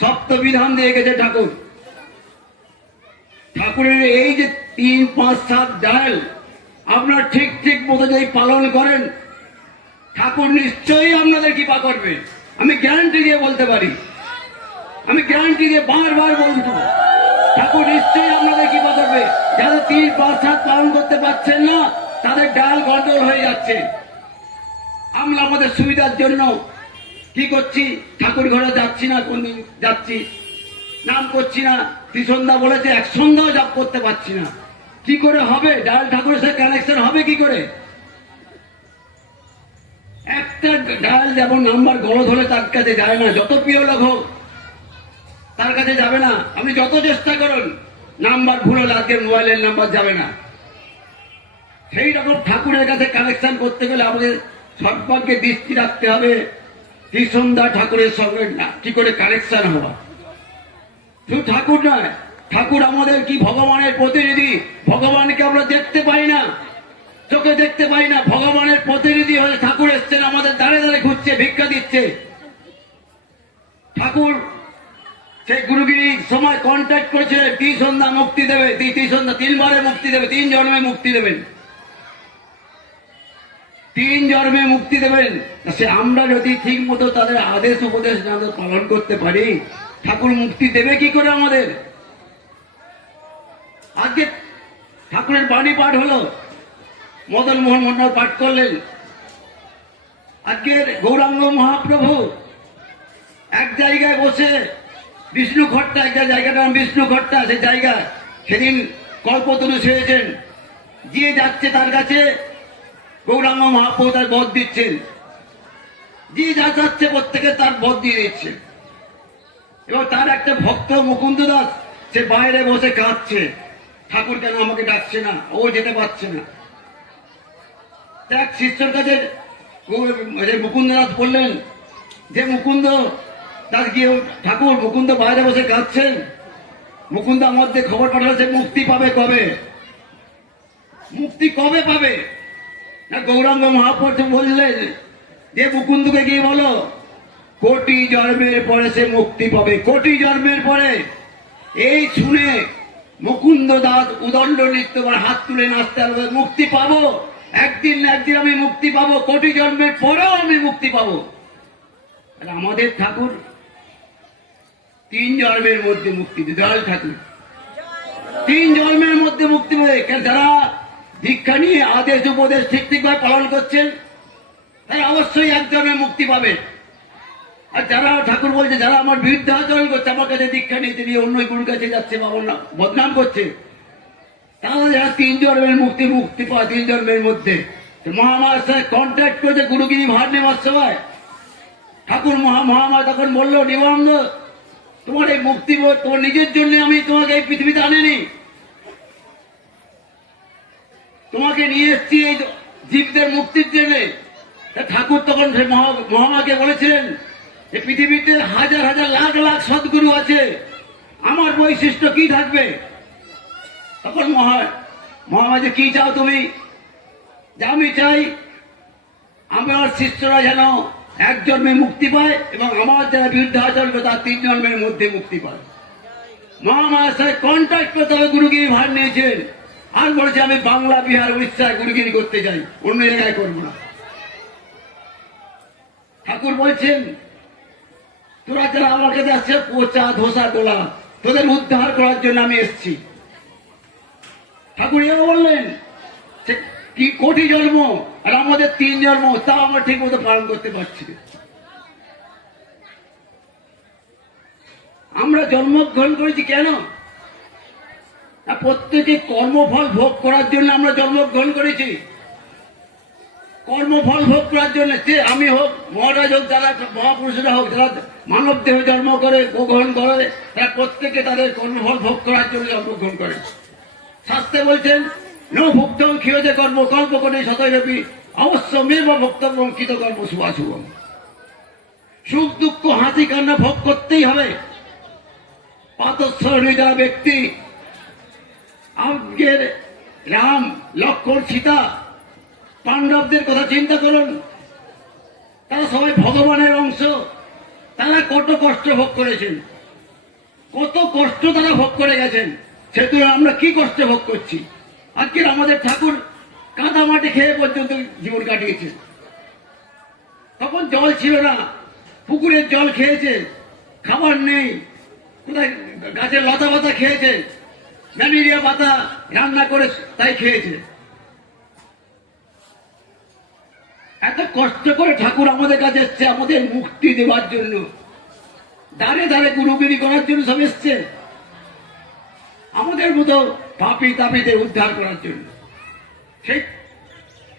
সপ্ত বিধান দিয়ে গেছে ঠাকুর। ঠাকুরের এই যে 3 5 7 ডায়াল আপনার ঠিক ঠিক মতো যদি পালন করেন, ঠাকুর নিশ্চয়ই আপনাদের কৃপা করবে। আমি গ্যারান্টি দিয়ে বলতে পারি, আমি গ্যারান্টি দিয়ে বারবার বলবো, ঠাকুর নিশ্চয়ই আপনাদের কৃপা করবে। যারা 3 5 7 পালন করতে পারছেন না, তাদের ডায়াল গন্ডগোল হয়ে যাচ্ছে। আমরা আমাদের সুবিধার জন্য কি করছি? ঠাকুর ঘরে যাচ্ছি না, কোনদিন যাচ্ছি, নাম করছি না। ত্রিসন্ধ্যা বলেছে, 1 সন্ধ্যাও জাপ করতে পারছি না। কি করে হবে? ডায়াল ঠাকুরের সাথে কানেকশন হবে কি করে? একটা ডায়াল যেমন নাম্বার গলদ হলে তার কাছে যায় না, যত প্রিয় লোক হোক তার কাছে যাবে না। আপনি যত চেষ্টা করুন, নাম্বার ভুল হলে আজকে মোবাইলের নাম্বার যাবে না। সেই রকম ঠাকুরের কাছে কানেকশন করতে গেলে আমাদের সর্বাগ্যে দৃষ্টি রাখতে হবে, ত্রিসন্ধ্যা ঠাকুরের সঙ্গে কি করে কানেকশন হওয়া। শুধু ঠাকুর নয়, ঠাকুর আমাদের কি ভগবানের প্রতিনিধি। ভগবানকে আমরা দেখতে পাই না, চোখে দেখতে পাই না, ভগবানের প্রতিনিধি হয়ে ঠাকুর এসছেন, আমাদের দাঁড়ে দাঁড়ে ঘুরছে, ভিক্ষা দিচ্ছে। ঠাকুর সেই গুরুগিরির সময় কন্ট্যাক্ট করেছিলেন, ত্রিসন্ধ্যা মুক্তি দেবে, ত্রিসন্ধ্যা 3 বারে মুক্তি দেবে, 3 জন্মে মুক্তি দেবেন, 3 জন্মে মুক্তি দেবেন। সে আমরা যদি ঠিক মতো তাদের আদেশ উপদেশ না পালন করতে পারি, ঠাকুর মুক্তি দেবে কি করে আমাদের? আজকে ঠাকুরের বাণী পাঠ হলো, মদন মোহন মন্ডল পাঠ করলেন। আজকের গৌরাঙ্গ মহাপ্রভু এক জায়গায় বসে বিষ্ণু খট্টা, একটা জায়গাটার নাম বিষ্ণু খট্টা, সেই জায়গা সেদিন কল্পতরু সেরেছেন। যে যাচ্ছে তার কাছে গৌরাঙ্গ মহাপ্রভু তার বধ দিচ্ছেন, যে যা যাচ্ছে প্রত্যেকে তার বধ দিয়ে দিচ্ছে। এবং তার একটা ভক্ত মুকুন্দ দাস, সে বাইরে বসে কাঁদছে, ঠাকুর কেন আমাকে ডাকছে না, ও যেতে পারছে না। এক শিষ্যর কাছে মুকুন্দ দাস বললেন যে, মুকুন্দ দাস গিয়ে, ঠাকুর মুকুন্দ বাইরে বসে কাঁদছেন, মুকুন্দ আমাদের খবর পাঠালো সে মুক্তি পাবে কবে, মুক্তি কবে পাবে না? গৌরাঙ্গ মহাপ্রভু বললেন যে মুকুন্দকে গিয়ে বলো, কোটি জন্মের পরে সে মুক্তি পাবে, কোটি জন্মের পরে। এই শুনে মুকুন্দ দাস উদণ্ড নৃত্য করে হাত তুলে নাচতে হবে, মুক্তি পাবো, একদিন না একদিন আমি মুক্তি পাবো, কোটি জন্মের পরেও আমি মুক্তি পাবো। আমাদের ঠাকুর 3 জন্মের মধ্যে মুক্তি দিতে, দয়াল ঠাকুর 3 জন্মের মধ্যে মুক্তি পাবে। যারা দীক্ষা নিয়ে আদেশ উপদেশ ঠিক ঠিকভাবে পালন করছেন, তাই অবশ্যই 1 জন্মে মুক্তি পাবে। আর যারা ঠাকুর বলছে, যারা আমার বিরুদ্ধে আচরণ করছে, আমার কাছে দীক্ষা নিতে নিয়ে অন্য গুরুর কাছে যাচ্ছে বা বদনাম করছে, তারা যারা 3 জন্মের মুক্তি পায় 3 জন্মের মধ্যে, মহামায়ার সাথে কন্ট্যাক্ট করেছে গুরুগিরি ভার নেওয়ার সময়। ঠাকুর মহামায়া তখন বললো, নিবানন্দ, তোমার এই মুক্তি তোমার নিজের জন্য আমি তোমাকে এই পৃথিবীতে আনিনি, তোমাকে নিয়ে এসছি এই জীবদের মুক্তির জন্য। ঠাকুর তখন মহামায়াকে বলেছিলেন যে পৃথিবীতে হাজার হাজার লাখ লাখ সদ্গুরু আছে, আমার বৈশিষ্ট্য কি থাকবে? তখন মহামায়া যে কি চাও তুমি? যে আমি চাই আমার শিষ্যরা যেন এক জন্মে মুক্তি পায় এবং আমার যারা বিরুদ্ধে আচরণ করে তার 3 জন্মের মধ্যে মুক্তি পায়। মহামায়ার সাথে কন্ট্যাক্ট করতে হবে গুরুগিরি ভার নিয়েছেন, আর বলেছে আমি বাংলা, বিহার, উড়িষ্যায় গুরুগিরি করতে চাই, অন্য জায়গায় করবো না। ঠাকুর বলছেন, তোরা যারা আমার কাছে আসছে পচা ধোসা গোলা, তোদের উদ্ধার করার জন্য আমি এসছি। ঠাকুর এও বললেন কি কোটি জন্ম আর আমাদের 3 জন্ম, তাও আমরা ঠিক মতো পালন করতে পারছি না। আমরা জন্মগ্রহণ করেছি কেন? প্রত্যেকে কর্মফল ভোগ করার জন্য আমরা জন্মগ্রহণ করেছি। কর্মফল ভোগ করার জন্য, যে আমি হোক, মহারাজ হোক, যারা মহাপুরুষরা হোক, যারা মানব দেহ জন্ম করে গ্রহণ করে, তারা প্রত্যেকে তাদের কর্মফল ভোগ করার জন্য জন্মগ্রহণ করে। শাস্ত্রে বলছেন, ন ভুক্তং ক্ষীয়তে কর্ম কল্প করে শতরূপী অবশ্য মেব ভক্তব্য কৃত কর্ম শুভাশুভম। সুখ দুঃখ হাসি কান্না ভোগ করতেই হবে। পাতস্বরণী যারা ব্যক্তি, আজকের রাম, লক্ষ্মণ, সীতা, পাণ্ডবদের কথা চিন্তা করুন, তারা সবাই ভগবানের অংশ। তারা কত কষ্ট ভোগ করেছেন, কত কষ্ট তারা ভোগ করে গেছেন, সেহেতু আমরা কি কষ্ট ভোগ করছি। আজকের আমাদের ঠাকুর কাদা মাটি খেয়ে পর্যন্ত জীবন কাটিয়েছে। তখন জল ছিল না, পুকুরের জল খেয়েছে, খাবার নেই, কোথায় গাছের লতা পাতা খেয়েছে, ম্যালেরিয়া পাতা রান্না করে তাই খেয়েছে। এত কষ্ট করে ঠাকুর আমাদের কাছে এসছে আমাদের মুক্তি দেওয়ার জন্য, দাঁড়ে দাঁড়ে গুরুগিরি করার জন্য সব এসছে, আমাদের মতো পাপী তাপীদের উদ্ধার করার জন্য। সেই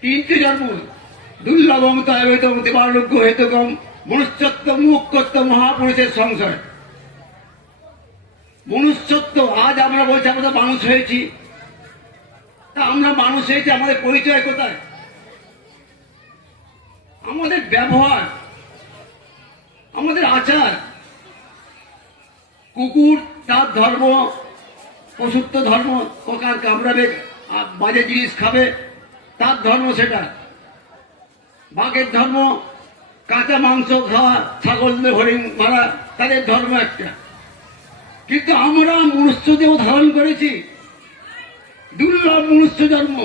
3টে জন্ম, দুর্লভম তৈবতম দেবারোগ্য হেতুকম মনুষ্যত্ব মুখ্যত্ব মহাপুরুষের সংশয়। মনুষ্যত্ব, আজ আমরা বলছি আমরা মানুষ হয়েছি, তা আমরা মানুষ হয়েছি, আমাদের পরিচয় কোথায়? আমাদের ব্যবহার, আমাদের আচার। কুকুর তার ধর্ম, পশুত্ব ধর্ম, কোকার কামড়াবে, বাজে জিনিস খাবে, তার ধর্ম সেটা। বাঘের ধর্ম কাঁচা মাংস খাওয়া, ছাগল হরিণ মারা, তাদের ধর্ম একটা। কিন্তু আমরা মনুষ্য দেহ ধারণ করেছি, দুর্লভ মনুষ্য জন্ম।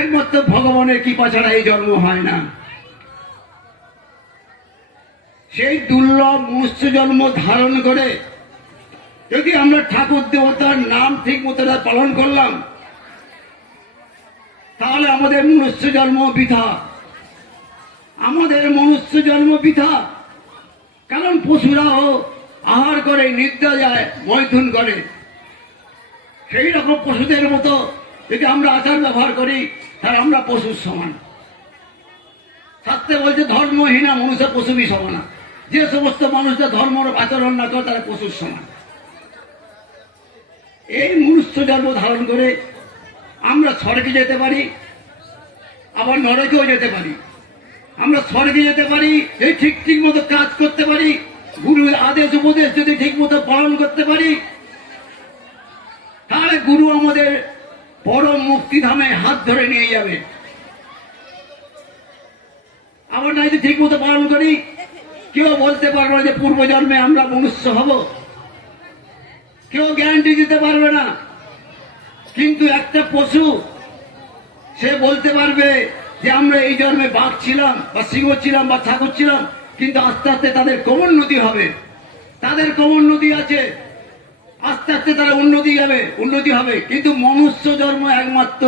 একমাত্র ভগবানের কৃপা ছাড়া এই জন্ম হয় না। সেই দুর্লভ মনুষ্য জন্ম ধারণ করে যদি আমরা ঠাকুর দেবতার নাম ঠিক মতো পালন করলাম, তাহলে আমাদের মনুষ্য জন্ম বৃথা। আমাদের মনুষ্য জন্ম বৃথা। কারণ পশুরাও আহার করে, নিদ্রা যায়, মৈথুন করে। সেই রকম পশুদের মতো যদি আমরা আচার ব্যবহার করি, তাহলে আমরা পশুর সমান। শাস্ত্রে বলছে ধর্মহীনা মনুষ্য পশুবি সমান। যে সমস্ত মানুষরা ধর্ম আচরণ না করে তারা পশুর সমান। এই মনুষ্য জন্ম ধারণ করে আমরা স্বর্গে যেতে পারি, আবার নরকেও যেতে পারি। আমরা স্বর্গে যেতে পারি এই ঠিক মতো কাজ করতে পারি, গুরুর আদেশ উপদেশ যদি ঠিক মতো পালন করতে পারি, তাহলে গুরু আমাদের পরম মুক্তিধামে হাত ধরে নিয়ে যাবে। আবার না যদি ঠিক মতো পালন করি, কেউ বলতে পারবে না যে পূর্বজন্মে আমরা মনুষ্য হব, কেউ গ্যারান্টি দিতে পারবে না। কিন্তু একটা পশু সে বলতে পারবে যে আমরা এই জন্মে বাঘ ছিলাম বা সিংহ ছিলাম বা ছাগল ছিলাম, কিন্তু আস্তে আস্তে তাদের ক্রমোন্নতি হবে। তাদের ক্রমোন্নতি আছে, আস্তে আস্তে তারা উন্নতি হবে। কিন্তু মনুষ্য জন্ম একমাত্র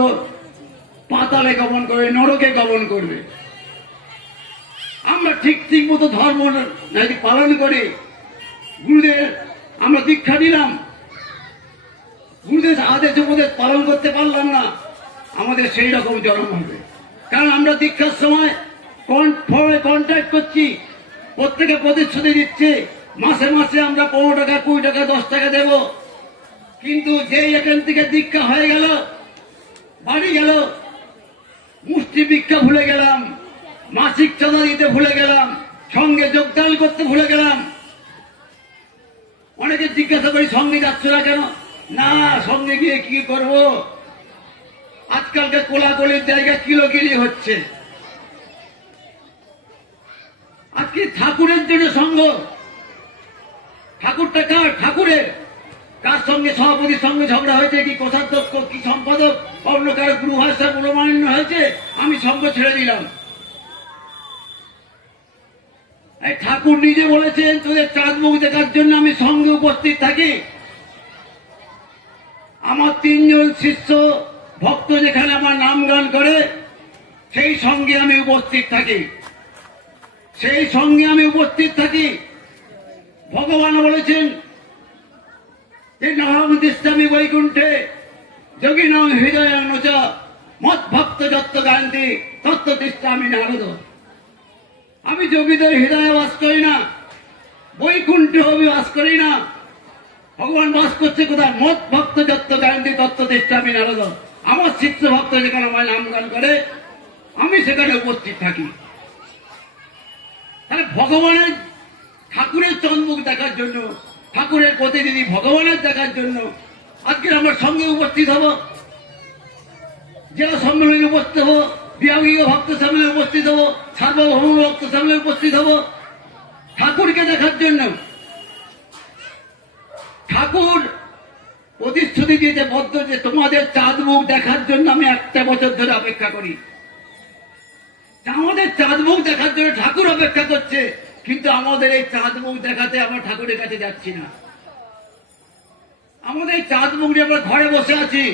পাতালে গমন করে, নরকে গমন করবে। আমরা ঠিক মতো ধর্ম যদি পালন করি, গুরুদের আমরা দীক্ষা দিলাম, গুরুদের আদেশ উপদেশ পালন করতে পারলাম না, আমাদের সেই রকম জন্ম হবে। কারণ আমরা দীক্ষার সময় ফোনে কন্ট্যাক্ট করছি, প্রত্যেকে প্রতিশ্রুতি দিচ্ছে মাসে মাসে আমরা 15 টাকা 20 টাকা 10 টাকা দেব। কিন্তু যেই এখান থেকে দীক্ষা হয়ে গেল, বাড়ি গেল, মুষ্টি ভিক্ষা ভুলে গেলাম, মাসিক চাঁদা দিতে ভুলে গেলাম, সঙ্গে যোগদান করতে ভুলে গেলাম। অনেকে জিজ্ঞাসা করি সঙ্গে যাচ্ছ না কেন? না, সঙ্গে গিয়ে কি করব? আজকালকে কোলাকুলির জায়গা কিলোকিলি হচ্ছে। আজকে ঠাকুরের জন্য সঙ্গ, ঠাকুরটা কার? ঠাকুরের। কার সঙ্গে? সভাপতির সঙ্গে ঝগড়া হয়েছে, কি কোষাধ্যক্ষ, কি সম্পাদক, অন্য কারো গুরু ভাষা মনোমালিন্য হয়েছে, আমি সঙ্গ ছেড়ে দিলাম। এই ঠাকুর নিজে বলেছেন তোদের চাঁদ মুখ দেখার জন্য আমি সঙ্গে উপস্থিত থাকি। আমার 3 জন শিষ্য ভক্ত যেখানে আমার নাম গান করে, সেই সঙ্গে আমি উপস্থিত থাকি, সেই সঙ্গে আমি উপস্থিত থাকি। ভগবান বলেছেন যে নহং তিষ্ঠামি বৈকুণ্ঠে যোগিনাং হৃদয়ানুচ মত ভক্ত যত্ত গান্তি তত্ত্ব তিষ্ঠামি নারদ। আমি যোগীদের হৃদয়ে বাস করি না, বৈকুণ্ঠে আমি বাস করি না। ভগবান বাস করছে কোথায়? মত ভক্ত যত্ত গান্তি তত্ত্ব তিষ্ঠামি নারদ। আমার শিষ্য ভক্ত যেখানে আমার নাম গান করে, আমি সেখানে উপস্থিত থাকি। তাহলে ভগবানের, ঠাকুরের চন্দ্রমুখ দেখার জন্য, ঠাকুরের প্রতিনিধি ভগবানের দেখার জন্য আজকে আমার সঙ্গে উপস্থিত হব, জেলা সম্মেলনে উপস্থিত হব, বিভাগীয় ভক্ত সম্মেলনে উপস্থিত হব, সার্বভৌম ভক্ত সম্মেলনে উপস্থিত হব, ঠাকুরকে দেখার জন্য। ঠাকুর প্রতিশ্রুতি দিয়েছে বদ্ধ যে তোমাদের চাঁদ মুখ দেখার জন্য আমি 1টা বছর ধরে অপেক্ষা করি। আমাদের চাঁদ মুখ দেখার জন্য ঠাকুর অপেক্ষা করছে, কিন্তু আমাদের এই চাঁদ মুখ দেখাতে আমরা ঠাকুরের কাছে যাচ্ছি না। আমাদের এই চাঁদ মুখ নিয়ে আমরা ঘরে বসে আছি,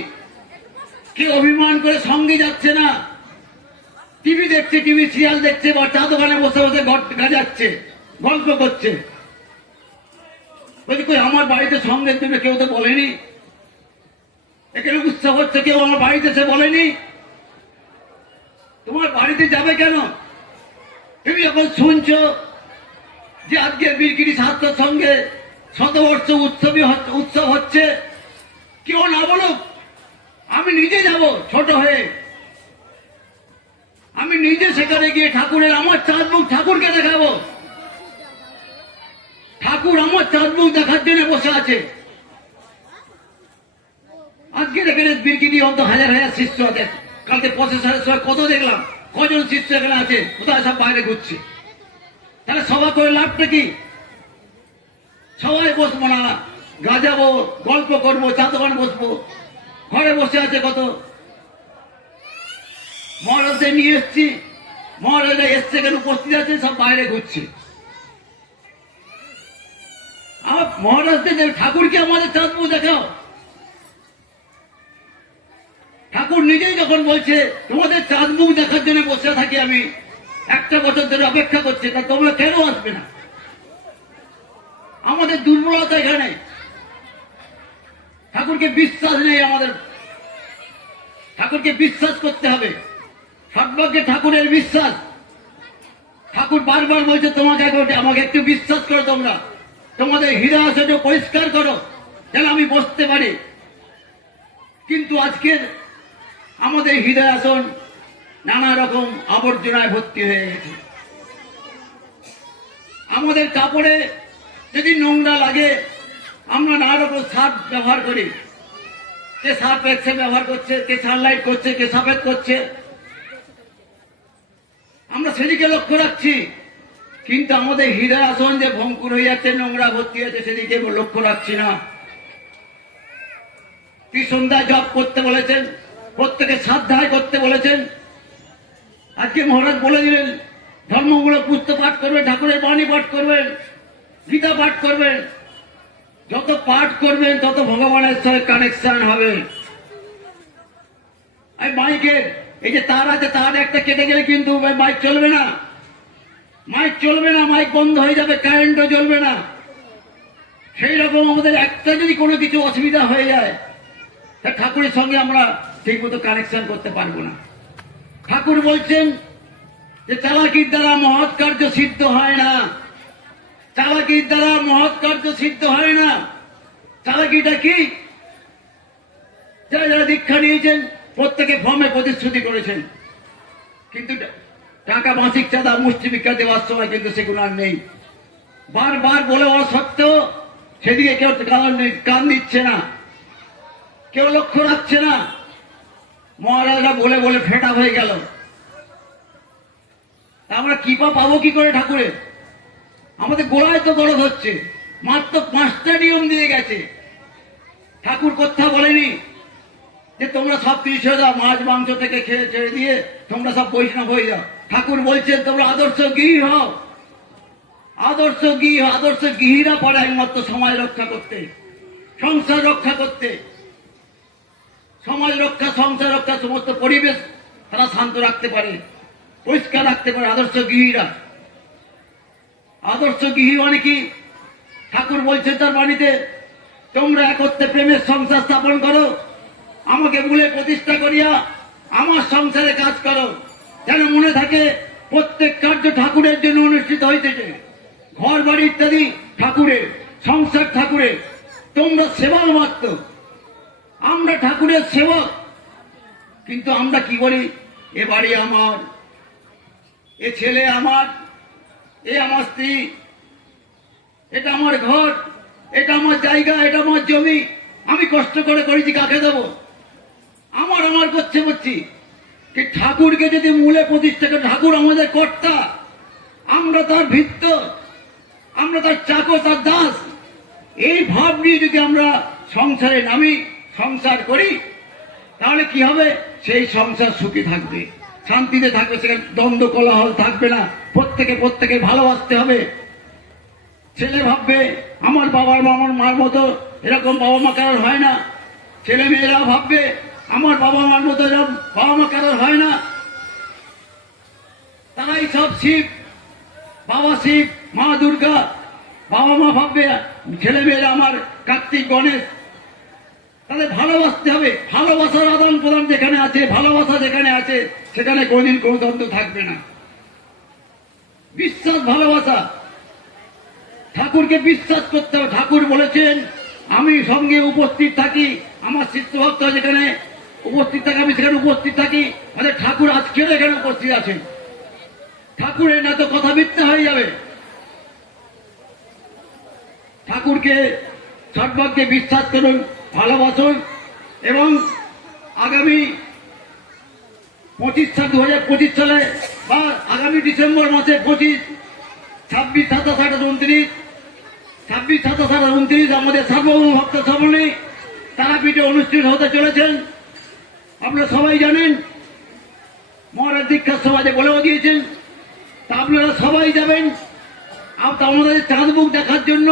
কেউ অভিমান করে সঙ্গে যাচ্ছে না, টিভি দেখছে, টিভি সিরিয়াল দেখছে, বা চা দোকানে বসে বসে গাজাচ্ছে, গল্প করছে। বলছি কই আমার বাড়িতে সঙ্গের জন্য কেউ তো বলেনি, এখানে উৎসব হচ্ছে, কেউ আমার বাড়িতে সে বলেনি। তোমার বাড়িতে যাবে কেন? তুমি যখন শুনছো যে আজকে বীরগিরি ছাত্রের সঙ্গে 100 বর্ষ উৎসব হচ্ছে, কেউ না বলুক, আমি নিজে যাব ছোট হয়ে, আমি নিজে সেখানে গিয়ে ঠাকুরের, আমার চাঁদ মুখ ঠাকুরকে দেখাবো। ঠাকুর আমার চাঁদ মুখ দেখার জন্য বসে আছে। আজকে এখানে বীরগিরি অন্ত হাজার হাজার শিষ্য আছে, কালকে প্রসেসরের সময় কত দেখলাম, কজন শিষ্য এখানে আছে, কোথায় সব বাইরে ঘুরছে। তাহলে সভা করে লাভটা কি? সবাই বসবো না, গাজাবো, গল্প করবো, চা দোকানে বসবো, ঘরে বসে আছে কত। মহারাজদের নিয়ে এসছি, মহারাজরা এসছে এখানে উপস্থিত আছে, সব বাইরে ঘুরছে। আমার মহারাজদের ঠাকুরকে আমাদের চাঁদ মুখ দেখাও। ঠাকুর নিজেই যখন বলছে তোমাদের চাঁদ মুখ দেখার জন্য বসে থাকি আমি, 1টা বছর ধরে অপেক্ষা করছে, তা তোমরা কেন আসবে না? আমাদের দুর্বলতা এখানে, ঠাকুরকে বিশ্বাস নেই আমাদের। ঠাকুরকে বিশ্বাস করতে হবে, সর্বজ্ঞ ঠাকুরের বিশ্বাস। ঠাকুর বারবার বলছে তোমাকে আমাকে একটু বিশ্বাস করো, তোমরা তোমাদের হৃদয় সেটা পরিষ্কার করো যেন আমি বসতে পারি। কিন্তু আজকের আমাদের হৃদয় আসন নানা রকম আবর্জনায় ভর্তি হয়ে গেছে। আমাদের কাপড়ে যদি নোংরা লাগে, আমরা নানা রকম সার্ফ ব্যবহার করি, কে সার্ফ এক্সেল ব্যবহার করছে, কে সানলাইট করছে, কে সাফেদ করছে, আমরা সেদিকে লক্ষ্য রাখছি। কিন্তু আমাদের হৃদয় আসন যে ভঙ্কুর হয়ে যাচ্ছে, নোংরা ভর্তি হয়েছে, সেদিকে লক্ষ্য রাখছি না। ত্রিসন্ধ্যা জপ করতে বলেছেন, প্রত্যেকে শ্রদ্ধায় করতে বলেছেন। আজকে মহারাজ বলে দিলেন ধর্মমূলক পুস্তক পাঠ করবেন, ঠাকুরের বাণী পাঠ করবেন, গীতা পাঠ করবেন। যত পাঠ করবেন তত ভগবানের সঙ্গে কানেকশন হবে। মাইকের এই যে তার আছে, তার একটা কেটে গেলে কিন্তু মাইক চলবে না, মাইক চলবে না, মাইক বন্ধ হয়ে যাবে, কারেন্টও জ্বলবে না। সেই রকম আমাদের একটা যদি কোনো কিছু অসুবিধা হয়ে যায়, তা ঠাকুরের সঙ্গে আমরা ঠিক মতো কানেকশন করতে পারবো না। ঠাকুর বলছেন যে চালাকির দ্বারা মহৎ কার্য সিদ্ধ হয় না, চালাকির দ্বারা মহৎ কার্য সিদ্ধ হয় না। চালাকিটা কি? যারা যারা দীক্ষা নিয়েছেন প্রত্যেকে ফর্মে প্রতিশ্রুতি করেছেন, কিন্তু টাকা মাসিক চাঁদা মুষ্টি ভিক্ষা দেওয়ার সময় কিন্তু সেগুলো আর নেই। বারবার বলে হওয়া সত্ত্বেও সেদিকে কেউ কান দিচ্ছে না, কেউ লক্ষ্য রাখছে না। মহারাজরা বলে বলে ফেটা হয়ে গেল। আমরা কৃপা পাবো কি করে ঠাকুরে? আমাদের গোড়ায় তো গরজ হচ্ছে, মাত্র 5টা নিয়ম দিয়ে গেছে। ঠাকুর কথা বলেনি যে তোমরা সব কিছু ছেড়ে দাও, মাছ মাংস থেকে খেয়ে ছেড়ে দিয়ে তোমরা সব বৈষ্ণব হয়ে যাও। ঠাকুর বলছেন তোমরা আদর্শ গৃহী হও, আদর্শ গৃহী হও। আদর্শ গৃহীরা পারে একমাত্র সমাজ রক্ষা করতে, সংসার রক্ষা করতে। সমাজ রক্ষা, সংসার রক্ষা, সমস্ত পরিবেশ তারা শান্ত রাখতে পারে, পরিষ্কার রাখতে পারে আদর্শ গৃহীরা। আদর্শ গৃহী মানে কি? ঠাকুর বলছেন তার বাণীতে, তোমরা একত্রে প্রেমের সংসার স্থাপন করো, আমাকে মূলে প্রতিষ্ঠা করিয়া আমার সংসারে কাজ করো। যেন মনে থাকে প্রত্যেক কার্য ঠাকুরের জন্য অনুষ্ঠিত হইতেছে। ঘর বাড়ি ইত্যাদি ঠাকুরের, সংসার ঠাকুরের, তোমরা সেবা মাত্র। আমরা ঠাকুরের সেবক, কিন্তু আমরা কি করি? এ বাড়ি আমার, এ ছেলে আমার, এ আমার স্ত্রী, এটা আমার ঘর, এটা আমার জায়গা, এটা আমার জমি, আমি কষ্ট করে করেছি, কাকে দেব? আমার আমার করছি। কি ঠাকুরকে যদি মূলে প্রতিষ্ঠা করে, ঠাকুর আমাদের কর্তা, আমরা তার ভিত্ত, আমরা তার চাকর, তার দাস, এই ভাব নিয়ে যদি আমরা সংসারে নামি, সংসার করি, তাহলে কি হবে? সেই সংসার সুখী থাকবে, শান্তিতে থাকবে, সেখানে দ্বন্দ্ব কোলাহল থাকবে না। প্রত্যেকে ভালোবাসতে হবে। ছেলে ভাববে আমার বাবার মা আমার মার মতো, এরকম বাবা মা কারোর হয় না। ছেলে মেয়েরা ভাববে আমার বাবা মার মতো এরকম বাবা মা কারোর হয় না। তারাই সব শিব, বাবা শিব, মা দুর্গা। বাবা মা ভাববে ছেলে মেয়েরা আমার কার্তিক, গণেশ। তাদের ভালোবাসতে হবে। ভালোবাসার আদান প্রদান যেখানে আছে, ভালোবাসা যেখানে আছে, সেখানে কোনদিন কোনো দ্বন্দ্ব থাকবে না। বিশ্বাস, ভালোবাসা, ঠাকুরকে বিশ্বাস করতে হবে। ঠাকুর বলেছেন আমি সঙ্গে উপস্থিত থাকি, আমার শিষ্য ভক্ত যেখানে উপস্থিত থাকে আমি সেখানে উপস্থিত থাকি। মানে ঠাকুর আজকেও এখানে উপস্থিত আছেন। ঠাকুরের না তো কথা মিথ্যা হয়ে যাবে। ঠাকুরকে সর্বাগ্যে বিশ্বাস করুন, ভালোবাসুন, এবং আগামী 2025 সালে বা আগামী ডিসেম্বর মাসে 25, 26, 27, 28, 29, 26, 27, 28, 29 আমাদের সার্বভৌম ভক্ত সম্মেলনী তারাপীঠে অনুষ্ঠিত হতে চলেছেন। আপনারা সবাই জানেন, মহারাজ দীক্ষার সমাজে বলেও দিয়েছেন। তা আপনারা সবাই যাবেন। আমাদের চাঁদ মুখ দেখার জন্য,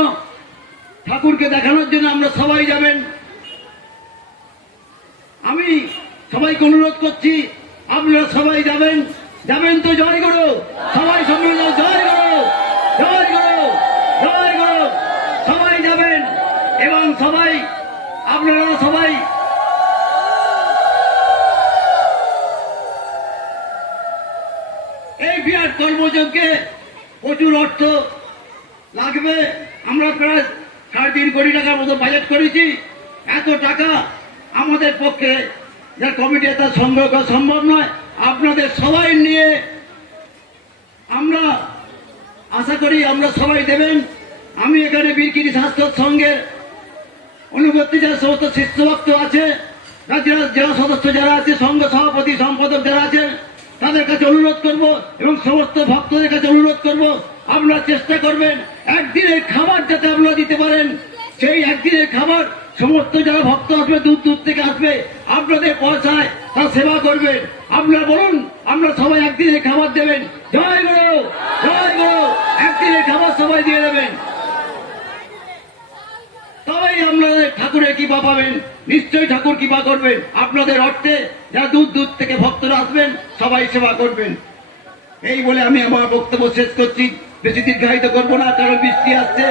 ঠাকুরকে দেখানোর জন্য আমরা সবাই যাবেন। আমি সবাইকে অনুরোধ করছি আপনারা সবাই যাবেন। যাবেন তো? জয় গুরু। সবাই সম্মিলিত জয় গুরু, জয় গুরু, জয় গুরু। সবাই যাবেন এবং সবাই আপনারা সবাই এই বিরাট কর্মযজ্ঞে প্রচুর অর্থ লাগবে। আমরা প্রায় 3.5 কোটি টাকার মতো বাজেট করেছি। এত টাকা আমাদের পক্ষে যে কমিটি তা সংগ্রহ করা সম্ভব নয়। আপনাদের সবাই নিয়ে আমরা আশা করি আমরা সবাই দেবেন। আমি এখানে বীরগিরি স্বাস্থ্য সংঘের অনুবর্তী যারা সমস্ত শিষ্য ভক্ত আছে, জেলা সদস্য যারা আছে, সংঘ সভাপতি, সম্পাদক যারা আছে, তাদের কাছে অনুরোধ করব এবং সমস্ত ভক্তদের কাছে অনুরোধ করব, আপনারা চেষ্টা করবেন একদিনের খাবার যাতে আপনারা দিতে পারেন। সেই একদিনের খাবার সমস্ত যারা ভক্ত আসবে, দূর দূর থেকে আসবে, আপনাদের পয়সায় তার সেবা করবেন। আপনারা বলুন, আমরা সবাই একদিনের খাবার দেবেন। জয় গুরু, জয় গুরু। একদিনের খাবার সবাই দিয়ে দেবেন, তবেই আপনাদের ঠাকুরের কৃপা পাবেন। নিশ্চয়ই ঠাকুর কৃপা করবেন। আপনাদের অর্থে যারা দূর দূর থেকে ভক্তরা আসবেন, সবাই সেবা করবেন। এই বলে আমি আমার বক্তব্য শেষ করছি। বেশি দীর্ঘায়িত করবো না, কারণ বৃষ্টি আসছে।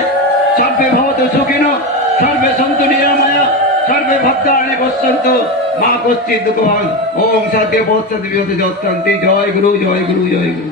সর্বে ভবতু সুখিনো, সর্বে সন্তু নিরাময়া, সর্বে ভক্তানি পশ্যন্তু মা কশ্চিৎ দুঃখভাগ। ওম সত্যে বৎসতি বিহতে যৎকান্তি। জয় গুরু, জয় গুরু, জয় গুরু।